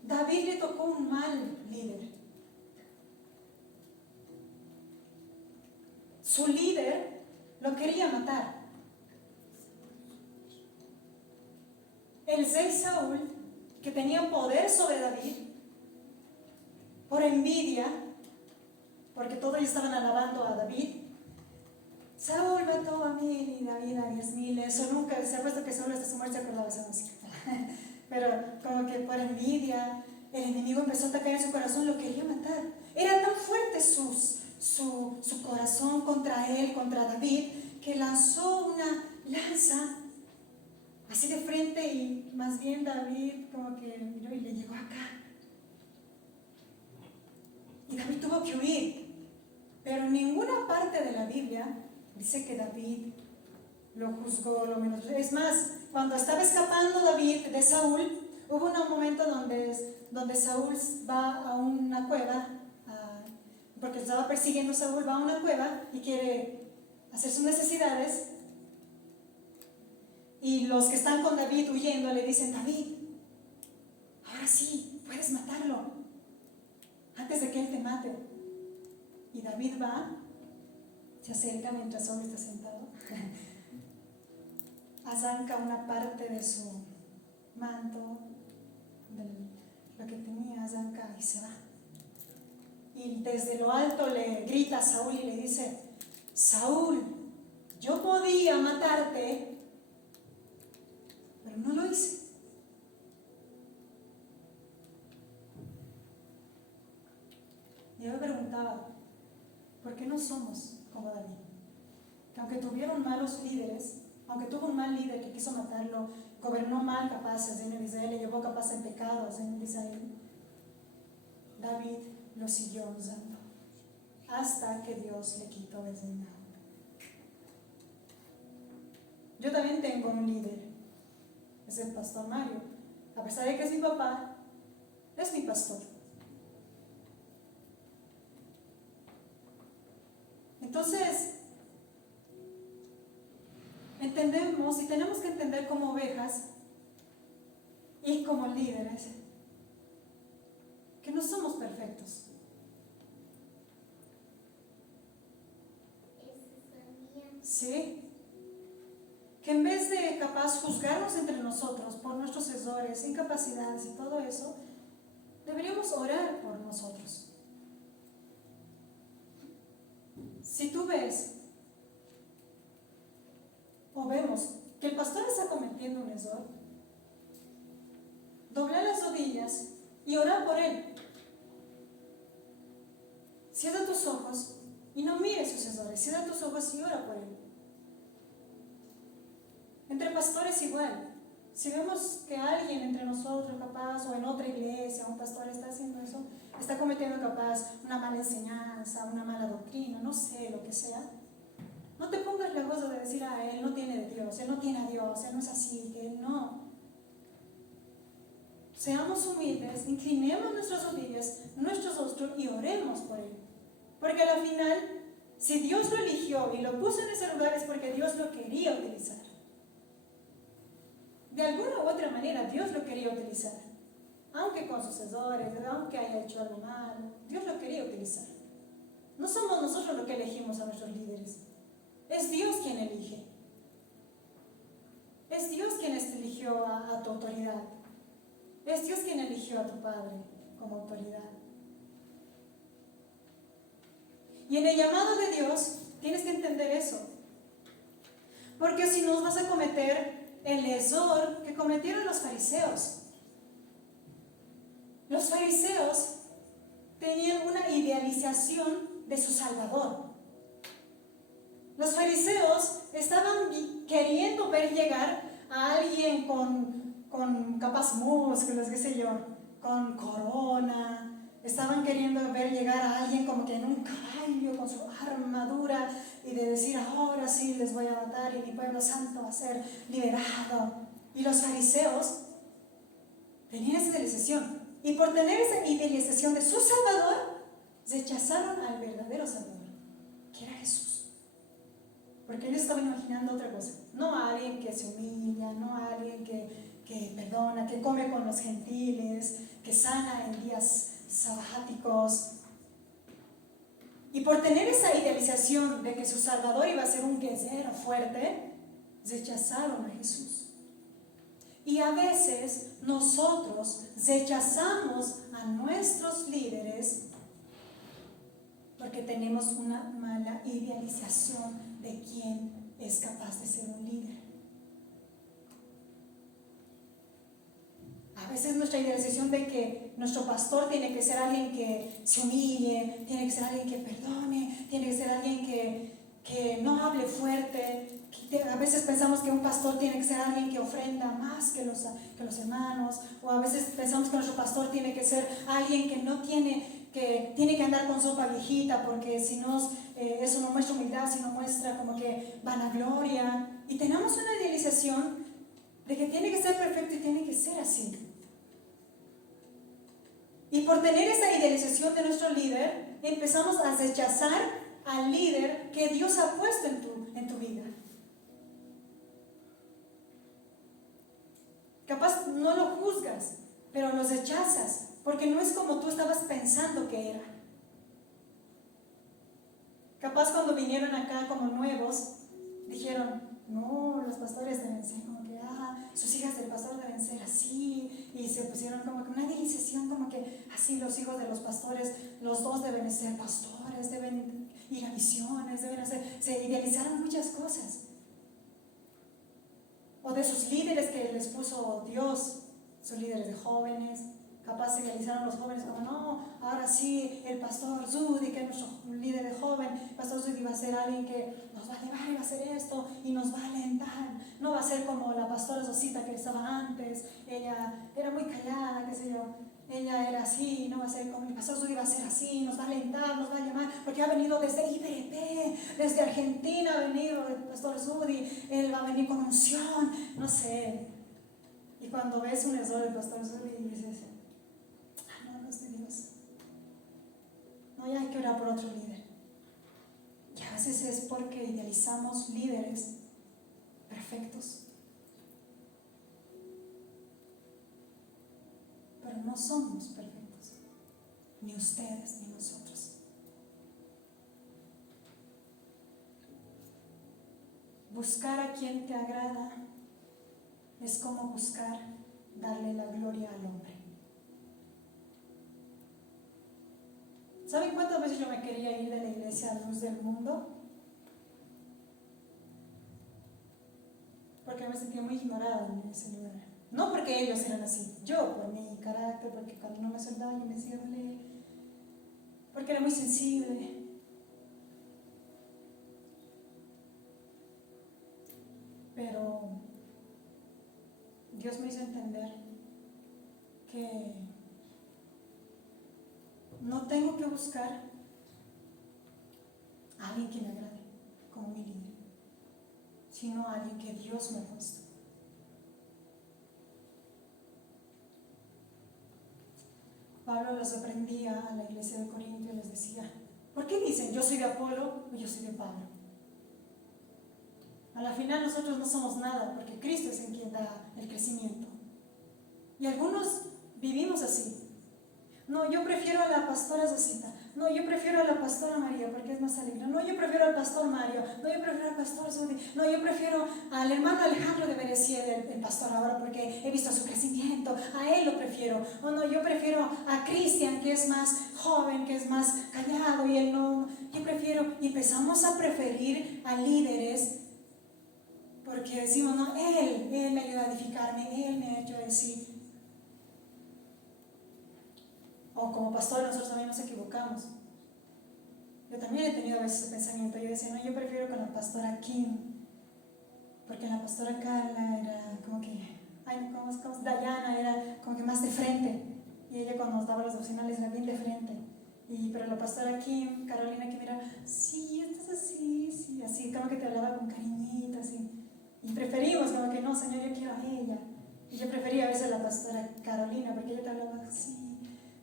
David le tocó un mal líder. Su líder lo quería matar. El rey Saúl, que tenía poder sobre David, por envidia, porque todos estaban alabando a David, Saúl mató a 1000 y David a 10,000. Eso nunca, se ha puesto que Saúl hasta su muerte se acordaba de esa música. Pero como que por envidia, el enemigo empezó a atacar en su corazón, lo quería matar. Era tan fuerte su corazón contra él, contra David, que lanzó una lanza así de frente y más bien David como que miró y le llegó acá. Y David tuvo que huir. Pero en ninguna parte de la Biblia dice que David lo juzgó, lo menos. Es más, cuando estaba escapando David de Saúl, hubo un momento donde Saúl va a una cueva, porque estaba persiguiendo a Saúl, va a una cueva y quiere hacer sus necesidades. Y los que están con David huyendo le dicen: David, ahora sí, puedes matarlo antes de que él te mate. Y David va, se acerca mientras Saúl está sentado, arranca una parte de su manto, de lo que tenía, arranca y se va. Y desde lo alto le grita a Saúl y le dice: Saúl, yo podía matarte, pero no lo hice. Y yo me preguntaba, ¿por qué no somos como David? Que aunque tuvieron malos líderes, aunque tuvo un mal líder que quiso matarlo, gobernó mal capaz el reino de Israel, le llevó capaz en pecado al reino de Israel, David lo siguió usando hasta que Dios le quitó el reinado. Yo también tengo un líder, es el pastor Mario. A pesar de que es mi papá, es mi pastor. Entonces, entendemos y tenemos que entender como ovejas y como líderes que no somos perfectos. Sí. Que en vez de capaz juzgarnos entre nosotros por nuestros errores, incapacidades y todo eso, deberíamos orar por nosotros. Si tú ves o vemos que el pastor está cometiendo un error, doblar las rodillas y orar por él. Cierra tus ojos y no mires sus errores, cierra tus ojos y ora por él. Entre pastores igual. Si vemos que alguien entre nosotros capaz o en otra iglesia, un pastor está haciendo eso, está cometiendo capaz una mala enseñanza, una mala doctrina, no sé, lo que sea, no te pongas la cosa de decir: él no tiene de Dios, él no tiene a Dios, él no es así, que él no. Seamos humildes, inclinemos nuestras rodillas, nuestros rostros y oremos por él. Porque al final, si Dios lo eligió y lo puso en ese lugar, es porque Dios lo quería utilizar. De alguna u otra manera Dios lo quería utilizar, aunque con sus errores, aunque haya hecho algo mal, Dios lo quería utilizar. No somos nosotros los que elegimos a nuestros líderes, es Dios quien elige. Es Dios quien eligió a tu autoridad, es Dios quien eligió a tu padre como autoridad. Y en el llamado de Dios tienes que entender eso, porque si no vas a cometer el error que cometieron los fariseos. Los fariseos tenían una idealización de su Salvador. Los fariseos estaban queriendo ver llegar a alguien con capaz músculos, qué sé yo, con corona. Estaban queriendo ver llegar a alguien como que en un caballo con su armadura y de decir: ahora sí les voy a matar y mi pueblo santo va a ser liberado. Y los fariseos tenían esa idealización, y por tener esa idealización de su Salvador, rechazaron al verdadero Salvador, que era Jesús. Porque ellos estaban imaginando otra cosa, no a alguien que se humilla, no a alguien que perdona, que come con los gentiles, que sana en días sabáticos. Y por tener esa idealización de que su Salvador iba a ser un guerrero fuerte, rechazaron a Jesús. Y a veces nosotros rechazamos a nuestros líderes porque tenemos una mala idealización de quién es capaz de ser un líder. A veces nuestra idealización de que nuestro pastor tiene que ser alguien que se humille, tiene que ser alguien que perdone, tiene que ser alguien que no hable fuerte. A veces pensamos que un pastor tiene que ser alguien que ofrenda más que los hermanos, o a veces pensamos que nuestro pastor tiene que ser alguien que no tiene que andar con sopa viejita, porque si no, eso no muestra humildad, sino muestra como que vanagloria. y tenemos una idealización de que tiene que ser perfecto y tiene que ser así. Y por tener esa idealización de nuestro líder, empezamos a rechazar al líder que Dios ha puesto en tu vida. Capaz no lo juzgas, pero lo rechazas, porque no es como tú estabas pensando que era. Capaz cuando vinieron acá como nuevos, dijeron, no, los pastores deben ser como que, sus hijas del pastor deben ser así, y se pusieron como que una idealización como que así los hijos de los pastores, los dos deben ser pastores, deben ir a misiones, deben hacer, se idealizaron muchas cosas. O de sus líderes que les puso Dios, sus líderes de jóvenes, capaz se idealizaron los jóvenes como, no, ahora sí, el pastor Zudi, que es nuestro líder de joven, el pastor Zudi va a ser alguien que nos va a llevar y va a hacer esto y nos va a alentar. No va a ser como la pastora Rosita que estaba antes, ella era muy callada, qué sé yo, ella era así, no va a ser como el pastor Zudi, va a ser así, nos va a alentar, nos va a llamar, porque ha venido desde IBP, desde Argentina ha venido el pastor Zudi, él va a venir con unción, no sé. Y cuando ves un error del pastor Zudi dices, no es de Dios. No, ya hay que orar por otro líder. Y a veces es porque idealizamos líderes perfectos. Pero no somos perfectos. Ni ustedes, ni nosotros. Buscar a quien te agrada es como buscar darle la gloria al hombre. ¿Saben cuántas veces yo me quería ir de la iglesia a Luz del Mundo? Porque me sentía muy ignorada en ese lugar. No porque ellos eran así, yo por mi carácter, porque cuando no me soltaban yo me hacía doler, porque era muy sensible. Pero Dios me hizo entender que no tengo que buscar a alguien que me agrade como mi líder, sino a alguien que Dios me ha puesto. Pablo les reprendía a la iglesia de Corinto y les decía, ¿por qué dicen yo soy de Apolo o yo soy de Pablo? A la final nosotros no somos nada, porque Cristo es en quien da el crecimiento. Y algunos vivimos así. No, yo prefiero a la pastora Rosita. No, yo prefiero a la pastora María porque es más alegre. No, yo prefiero al pastor Mario. No, yo prefiero al pastor Zudi. No, yo prefiero al hermano Alejandro de Berecier, el pastor ahora, porque he visto su crecimiento. A él lo prefiero. O no, yo prefiero a Cristian, que es más joven, que es más callado, y él no. Yo prefiero. Y empezamos a preferir a líderes porque decimos, no, él me ayuda a edificarme, él me ha hecho decir. O como pastor nosotros también nos equivocamos. Yo también he tenido a veces ese pensamiento. Yo decía, no, yo prefiero con la pastora Kim, porque la pastora Carla era como que, Dayana era como que más de frente, y ella cuando nos daba los opcionales era bien de frente. Pero la pastora Kim, Carolina Kim era, sí, esto es así, sí, así, como que te hablaba con cariñito, así. Y preferimos, como que no, Señor, yo quiero a ella. Y yo prefería a veces a la pastora Carolina, porque ella te hablaba así.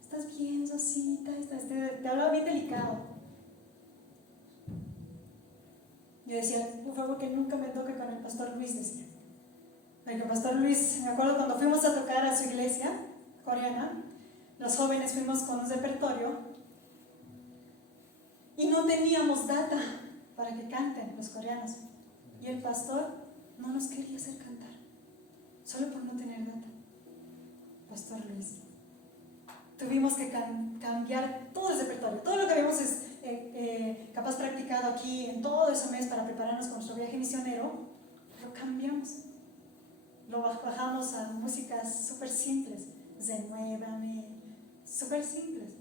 ¿Estás bien, Rosita? Te hablaba bien delicado. Yo decía, por favor, que nunca me toque con el pastor Luis, decía. Porque el pastor Luis, me acuerdo cuando fuimos a tocar a su iglesia coreana, los jóvenes fuimos con un repertorio y no teníamos data para que canten los coreanos. Y el pastor no nos quería hacer cantar, solo por no tener data. Pastor Luis. Tuvimos que cambiar todo el repertorio, todo lo que habíamos capaz practicado aquí en todo ese mes para prepararnos con nuestro viaje misionero, lo cambiamos. Lo bajamos a músicas súper simples, Renuévame, súper simples.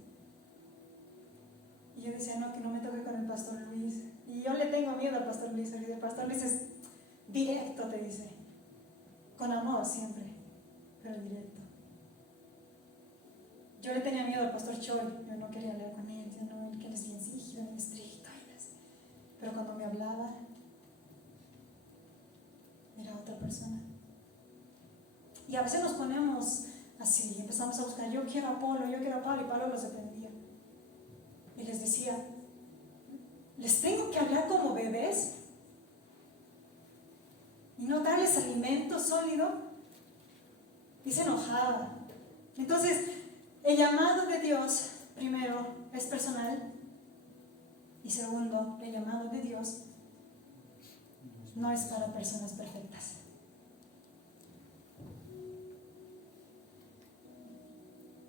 Y yo decía, no, que no me toque con el pastor Luis. Y yo le tengo miedo al pastor Luis, porque el pastor Luis es directo, te dice, con amor siempre, pero directo. Yo le tenía miedo al pastor Choi, yo no quería hablar con él, yo no, que él es bien rígido, bien estricto. Pero cuando me hablaba, otra persona. Y a veces nos ponemos así, empezamos a buscar, yo quiero a Pablo, y Pablo los defendía. Y les decía, ¿les tengo que hablar como bebés? ¿Y no darles alimento sólido? Y se enojaba. Entonces, el llamado de Dios, primero, es personal. Y segundo, el llamado de Dios no es para personas perfectas.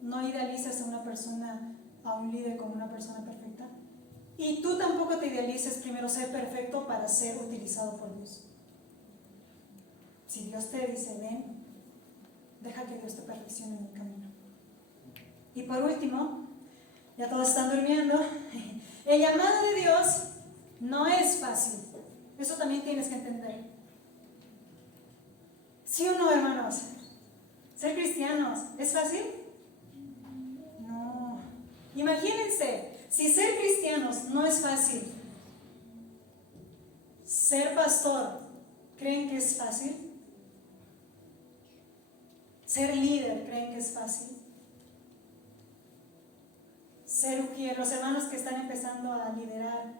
No idealices a una persona, a un líder como una persona perfecta. Y tú tampoco te idealices primero ser perfecto para ser utilizado por Dios. Si Dios te dice, ven, deja que Dios te perfeccione en el camino. Y por último, ya todos están durmiendo, el llamado de Dios no es fácil. Eso también tienes que entender. ¿Sí o no, hermanos? ¿Ser cristianos es fácil? No. Imagínense, si ser cristianos no es fácil, ser pastor, ¿creen que es fácil? Ser líder, ¿creen que es fácil? Ser ujier, los hermanos que están empezando a liderar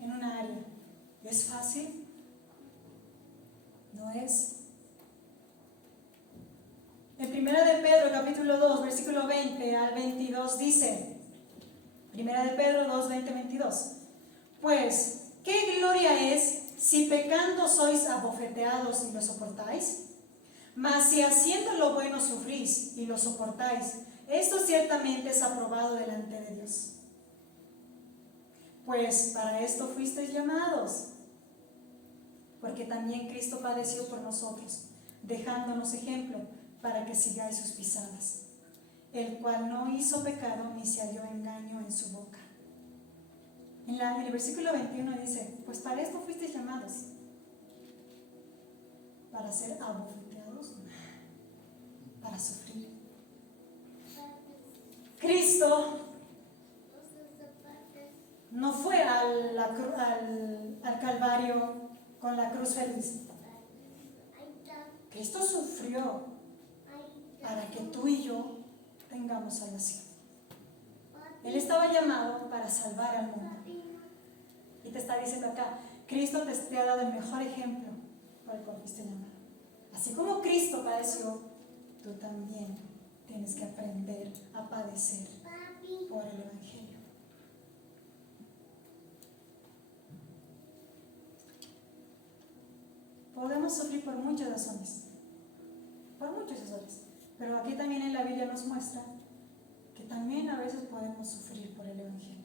en una área, ¿es fácil? No es. En 1 de Pedro, capítulo 2, versículo 20 al 22 dice, 1 de Pedro 2, 20, 22, pues, ¿qué gloria es si pecando sois abofeteados y lo soportáis? Mas si haciendo lo bueno sufrís y lo soportáis, esto ciertamente es aprobado delante de Dios. Pues para esto fuisteis llamados, porque también Cristo padeció por nosotros, dejándonos ejemplo para que sigáis sus pisadas, el cual no hizo pecado ni se halló engaño en su boca. En el versículo 21 dice, pues para esto fuisteis llamados, para ser abofeteados, para sufrir. Cristo no fue al Calvario con la cruz feliz. Cristo sufrió para que tú y yo tengamos salvación. Él estaba llamado para salvar al mundo. Y te está diciendo acá, Cristo te ha dado el mejor ejemplo por el cual fuiste llamado. Así como Cristo padeció, tú también tienes que aprender a padecer por el Evangelio. Podemos sufrir por muchas razones, pero aquí también en la Biblia nos muestra que también a veces podemos sufrir por el Evangelio.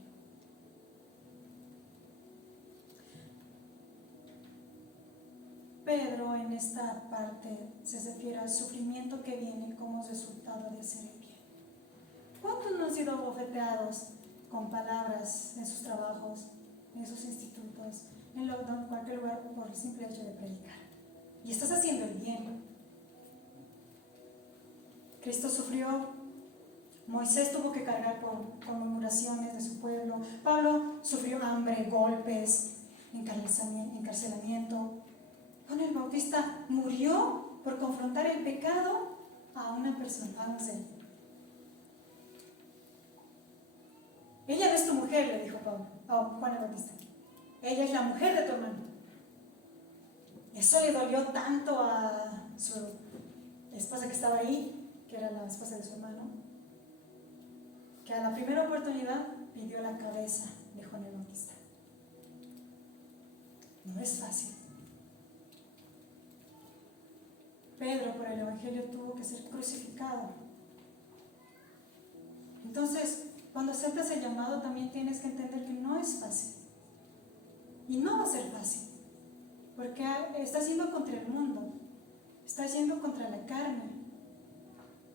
Pedro en esta parte se refiere al sufrimiento que viene como resultado de hacer el bien. ¿Cuántos no han sido abofeteados con palabras en sus trabajos, en sus institutos, en lockdown, en cualquier lugar, por el simple hecho de predicar? Y estás haciendo el bien. Cristo sufrió, Moisés tuvo que cargar con murmuraciones de su pueblo, Pablo sufrió hambre, golpes, encarcelamiento. Juan el Bautista murió por confrontar el pecado a una persona, a un ser. Ella no es tu mujer, le dijo Juan el Bautista. Ella es la mujer de tu hermano. Eso le dolió tanto a su esposa que estaba ahí, que era la esposa de su hermano, que a la primera oportunidad pidió la cabeza de Juan el Bautista. No es fácil. Pedro por el Evangelio tuvo que ser crucificado. Entonces, cuando aceptas el llamado también tienes que entender que no es fácil. Y no va a ser fácil, porque estás yendo contra el mundo, estás yendo contra la carne,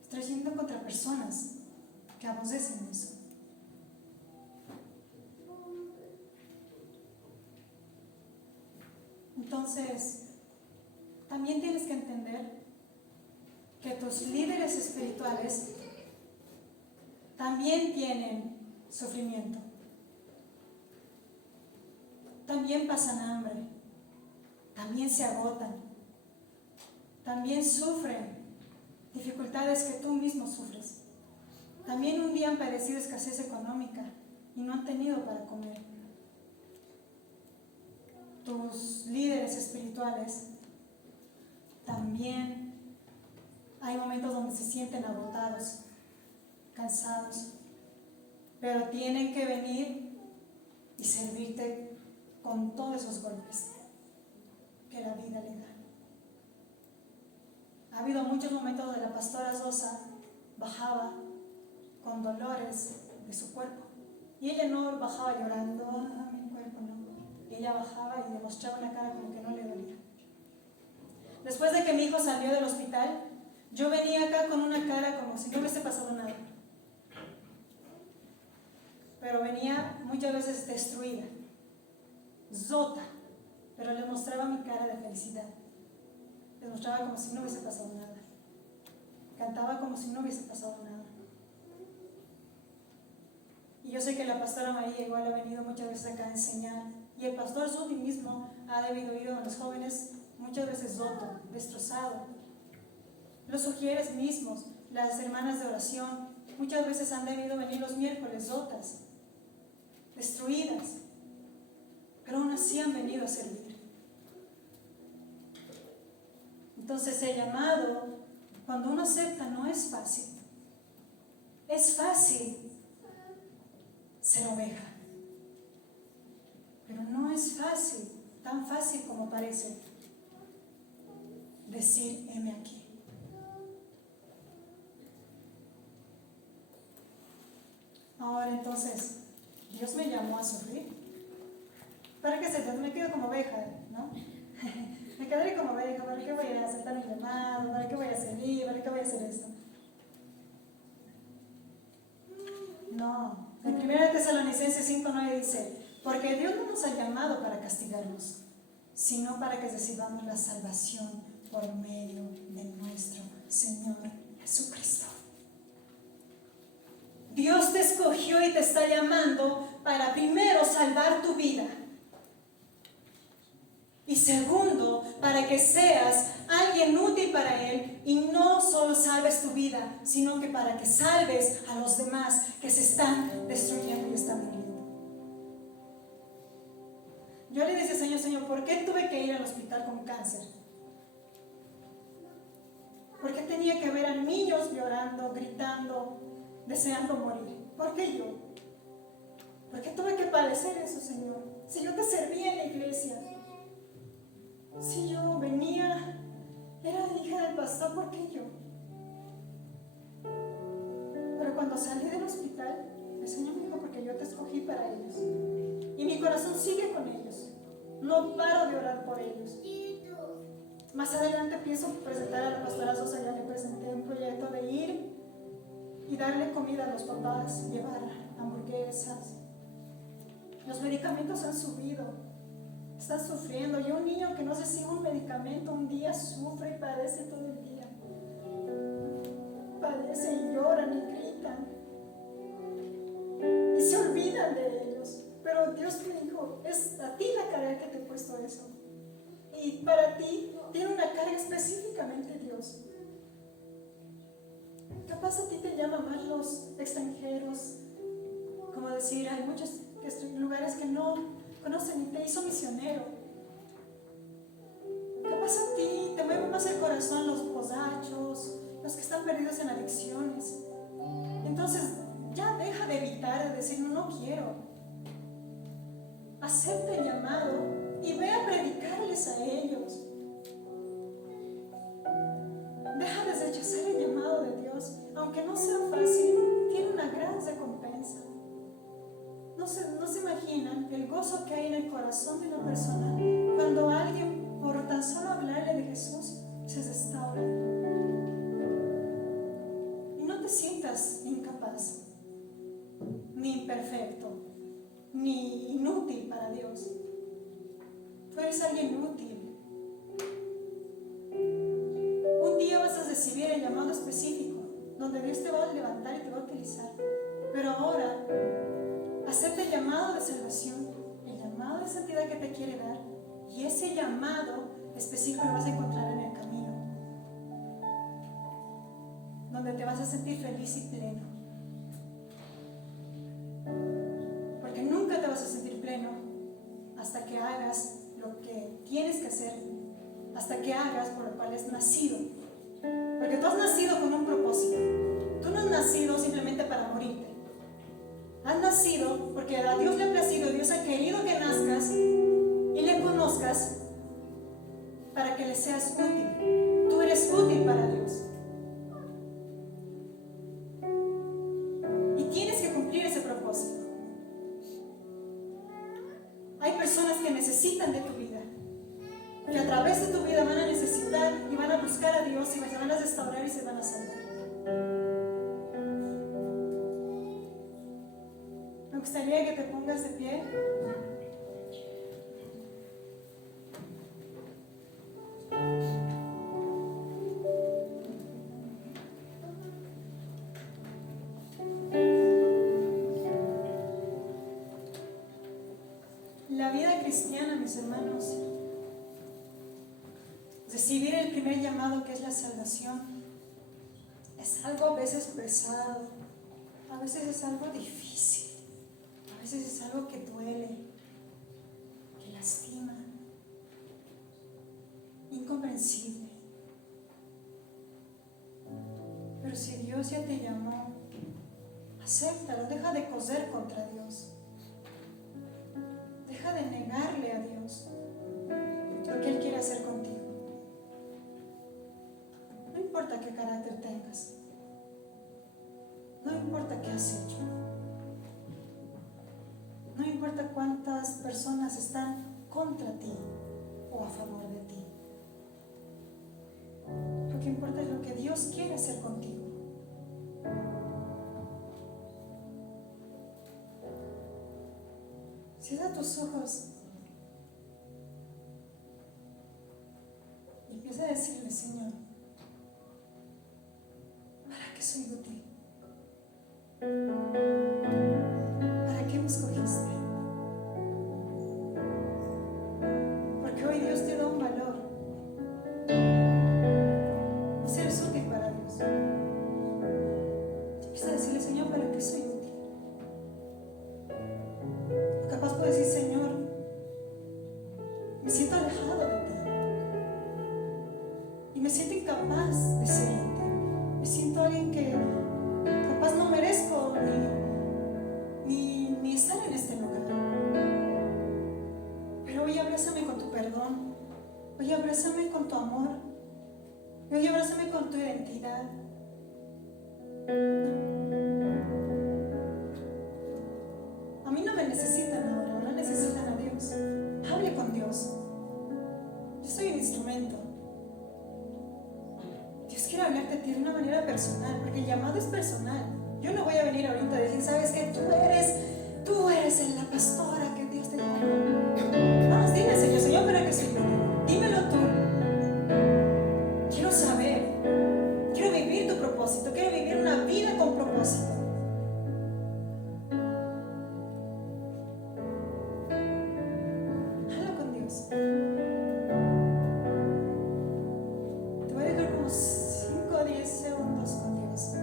estás yendo contra personas que aborrecen eso. Entonces, también tienes que entender que tus líderes espirituales también tienen sufrimiento, también pasan hambre, también se agotan, también sufren dificultades que tú mismo sufres. También un día han padecido escasez económica y no han tenido para comer. Tus líderes espirituales también hay momentos donde se sienten agotados, cansados, pero tienen que venir y servirte con todos esos golpes que la vida le da. Ha habido muchos momentos donde la pastora Sosa bajaba con dolores de su cuerpo y ella no bajaba llorando, mi cuerpo no. Ella bajaba y demostraba una cara como que no le dolía. Después de que mi hijo salió del hospital, yo venía acá con una cara como si no hubiese pasado nada. Pero venía muchas veces destruida, rota, pero le mostraba mi cara de felicidad. Le mostraba como si no hubiese pasado nada. Cantaba como si no hubiese pasado nada. Y yo sé que la pastora María igual ha venido muchas veces acá a enseñar. Y el pastor Zudi mismo ha debido ir a los jóvenes muchas veces roto, destrozado. Los sugieres mismos, las hermanas de oración, muchas veces han debido venir los miércoles rotas, destruidas, pero aún así han venido a servir. Entonces el llamado, cuando uno acepta, no es fácil. Es fácil ser oveja, pero no es fácil, tan fácil como parece decir, heme aquí. Ahora entonces, Dios me llamó a sufrir. ¿Para qué se me quedo como oveja, no? Me quedaré como oveja, ¿para qué voy a aceptar mi llamado? ¿Para qué voy a servir? ¿Para qué voy a hacer esto? No. En 1 Tesalonicenses 5:9 dice, porque Dios no nos ha llamado para castigarnos, sino para que recibamos la salvación por medio de nuestro Señor Jesucristo. Dios te escogió y te está llamando para primero salvar tu vida. Y segundo, para que seas alguien útil para Él y no solo salves tu vida, sino que para que salves a los demás que se están destruyendo y están muriendo. Yo le decía, Señor, ¿por qué tuve que ir al hospital con cáncer? ¿Por qué tenía que ver a niños llorando, gritando, deseando morir? ¿Por qué yo? ¿Por qué tuve que padecer eso, Señor? Si yo te servía en la iglesia, si yo venía, era hija del pastor, ¿por qué yo? Pero cuando salí del hospital, el Señor me dijo, porque yo te escogí para ellos. Y mi corazón sigue con ellos. No paro de orar por ellos. Más adelante pienso presentar a la pastora Sosa, ya le presenté un proyecto de ir y darle comida a los papás, llevar hamburguesas. Los medicamentos han subido, están sufriendo. Y un niño que no recibe un medicamento un día sufre y padece todo el día. Padece y lloran y gritan y se olvidan de ellos. Pero Dios me dijo, es a ti la carga que te he puesto eso. Y para ti tiene una carga específicamente Dios. Capaz a ti te llaman más los extranjeros, como decir, hay muchos lugares que no conocen y te hizo misionero. Capaz a ti te mueve más el corazón los borrachos, los que están perdidos en adicciones. Entonces ya deja de evitar, de decir, no quiero. Acepta el llamado y ve a predicarles a ellos. Deja de rechazar el llamado de Dios. Aunque no sea fácil, tiene una gran recompensa. No se imaginan el gozo que hay en el corazón de una persona cuando alguien, por tan solo hablarle de Jesús, se restaura. Y no te sientas incapaz, ni imperfecto, ni inútil para Dios. Tú eres alguien útil. Un día vas a recibir el llamado específico, donde Dios te va a levantar y te va a utilizar. Pero ahora, acepta el llamado de salvación, el llamado de santidad que te quiere dar, y ese llamado específico lo vas a encontrar en el camino, donde te vas a sentir feliz y pleno. Porque nunca te vas a sentir pleno hasta que hagas lo que tienes que hacer, hasta que hagas por lo cual has nacido. Porque tú has nacido con un propósito. Tú no has nacido simplemente para morirte. Has nacido porque a Dios le ha placido, Dios ha querido que nazcas y le conozcas para que le seas útil. Tú eres útil para Dios. Y tienes que cumplir ese propósito. Hay personas que necesitan de tu vida, que a través de tu vida van a necesitar y van a buscar a Dios y se van a restaurar y se van a salvar. Me gustaría que te pongas de pie. La vida cristiana, mis hermanos, recibir el primer llamado que es la salvación, es algo a veces pesado, a veces es algo difícil, a veces es algo que duele, que lastima, incomprensible. Pero si Dios ya te llamó, acéptalo, deja de coser contra Dios. Deja de negarle a Dios lo que Él quiere hacer contigo. No importa qué carácter tengas. No importa qué has hecho. No importa cuántas personas están contra ti o a favor de ti. Lo que importa es lo que Dios quiere hacer contigo. Cierra tus ojos y empieza a decirle: Señor, ¿para qué soy útil? ¿Para qué me escogiste? Porque hoy Dios te da un valor. Vos eres útil para Dios. Empieza a decirle: Señor, ¿para qué soy útil? Capaz puedes decir: Señor, me siento alejado de ti y me siento incapaz de servirte. Me siento alguien que capaz no merezco ni estar en este lugar. Pero hoy abrázame con tu perdón, hoy abrázame con tu amor, hoy abrázame con tu identidad. A mí no me necesitan ahora, ahora necesitan a Dios. Hable con Dios. Yo soy un instrumento. Dios quiere hablarte a ti de una manera personal, porque el llamado es personal. Yo no voy a venir ahorita a decir: ¿sabes qué? Tú eres la pastora que Dios te llamó. Vamos, dime: Señor, Señor, ¿para qué soy yo? Dímelo tú. Quiero saber. Quiero vivir tu propósito. Quiero vivir una vida con propósito. Te voy a dejar como 5 o 10 segundos con Dios.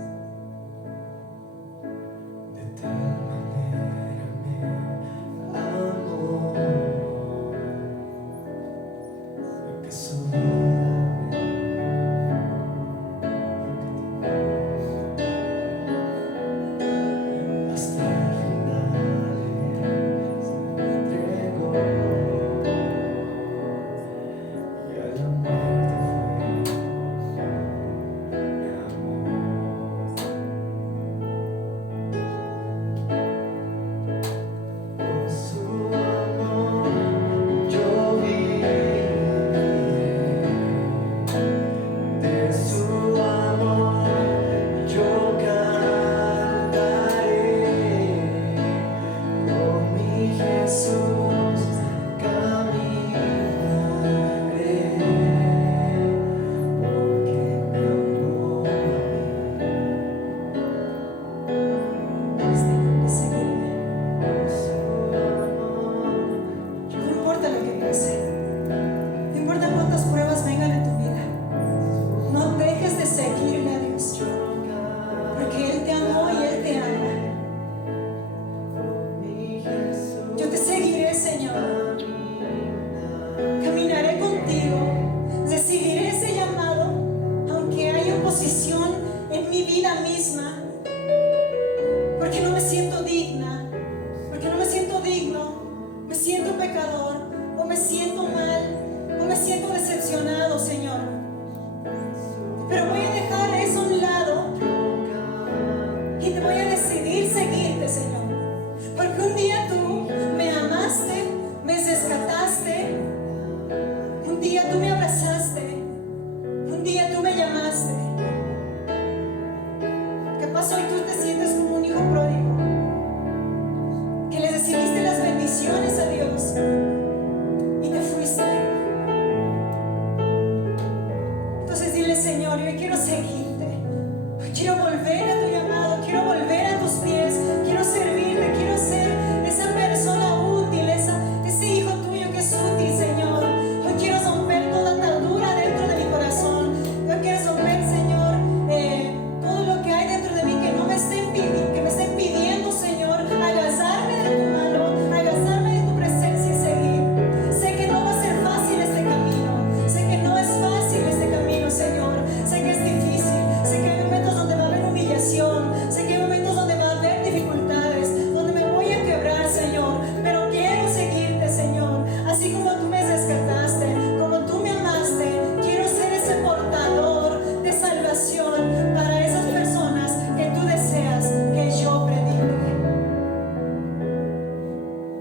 porque no me siento digna, porque no me siento digno, me siento pecador, o me siento mal, o me siento decepcionado, Señor. Pero voy a dejar eso a un lado y te voy a decidir seguirte, Señor. Porque un día tú me amaste, me rescataste, un día tú me abrazaste, un día tú me llamaste. Capaz hoy tú te sientes como un hijo pródigo, que le recibiste las bendiciones a Dios y te fuiste. Entonces dile: Señor, yo quiero seguirte, yo quiero volver a tu llamado, quiero volver a tus pies, quiero servirte, quiero ser esa persona útil, ese hijo tuyo que es útil, Señor. Hoy quiero romper toda atadura dentro de mi corazón. Yo quiero romper, Señor, todo lo que hay dentro de mí que no me esté impidiendo, Señor, agarrarme de tu mano, agarrarme de tu presencia y seguir. Sé que no va a ser fácil este camino, sé que no es fácil este camino, Señor. Sé que es difícil, sé que hay momentos donde va a haber humillación, sé que hay momentos donde va a haber dificultades, donde me voy a quebrar, Señor, pero quiero seguirte, Señor. Así como tú me rescataste, como tú me amaste, quiero ser ese portador de salvación para esas personas que tú deseas que yo predique.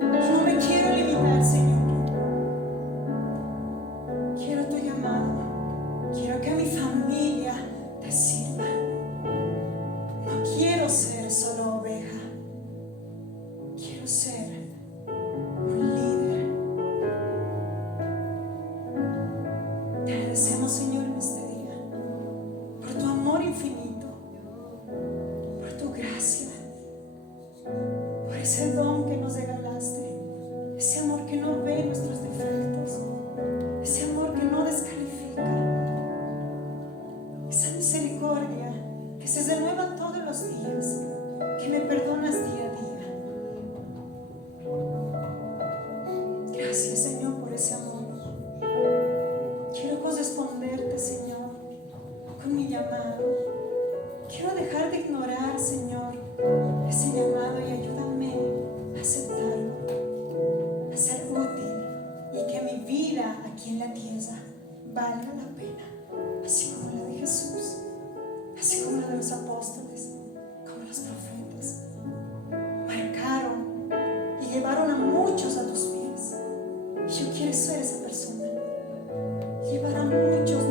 No me quiero limitar, Señor. Quiero tu llamado, quiero que mi familia te sirva. No quiero ser solo oveja, quiero ser un líder. Te agradecemos, Señor, en este día por tu amor infinito, por tu gracia, por ese don que nos regalaste, ese amor que no ve nuestros defectos, ese amor que no descalifica, esa misericordia que se renueva todos los días, que me perdonas día a día. Gracias, Señor, por ese amor. Quiero corresponderte, Señor, con mi llamado. Quiero dejar de ignorar, Señor, ese llamado y ayúdame a aceptarlo, a ser útil y que mi vida aquí en la tierra valga la pena, así como la de Jesús, así como la de los apóstoles, como los profetas. Marcaron y llevaron a muchos a tus pies. Y yo quiero ser esa persona, llevar a muchos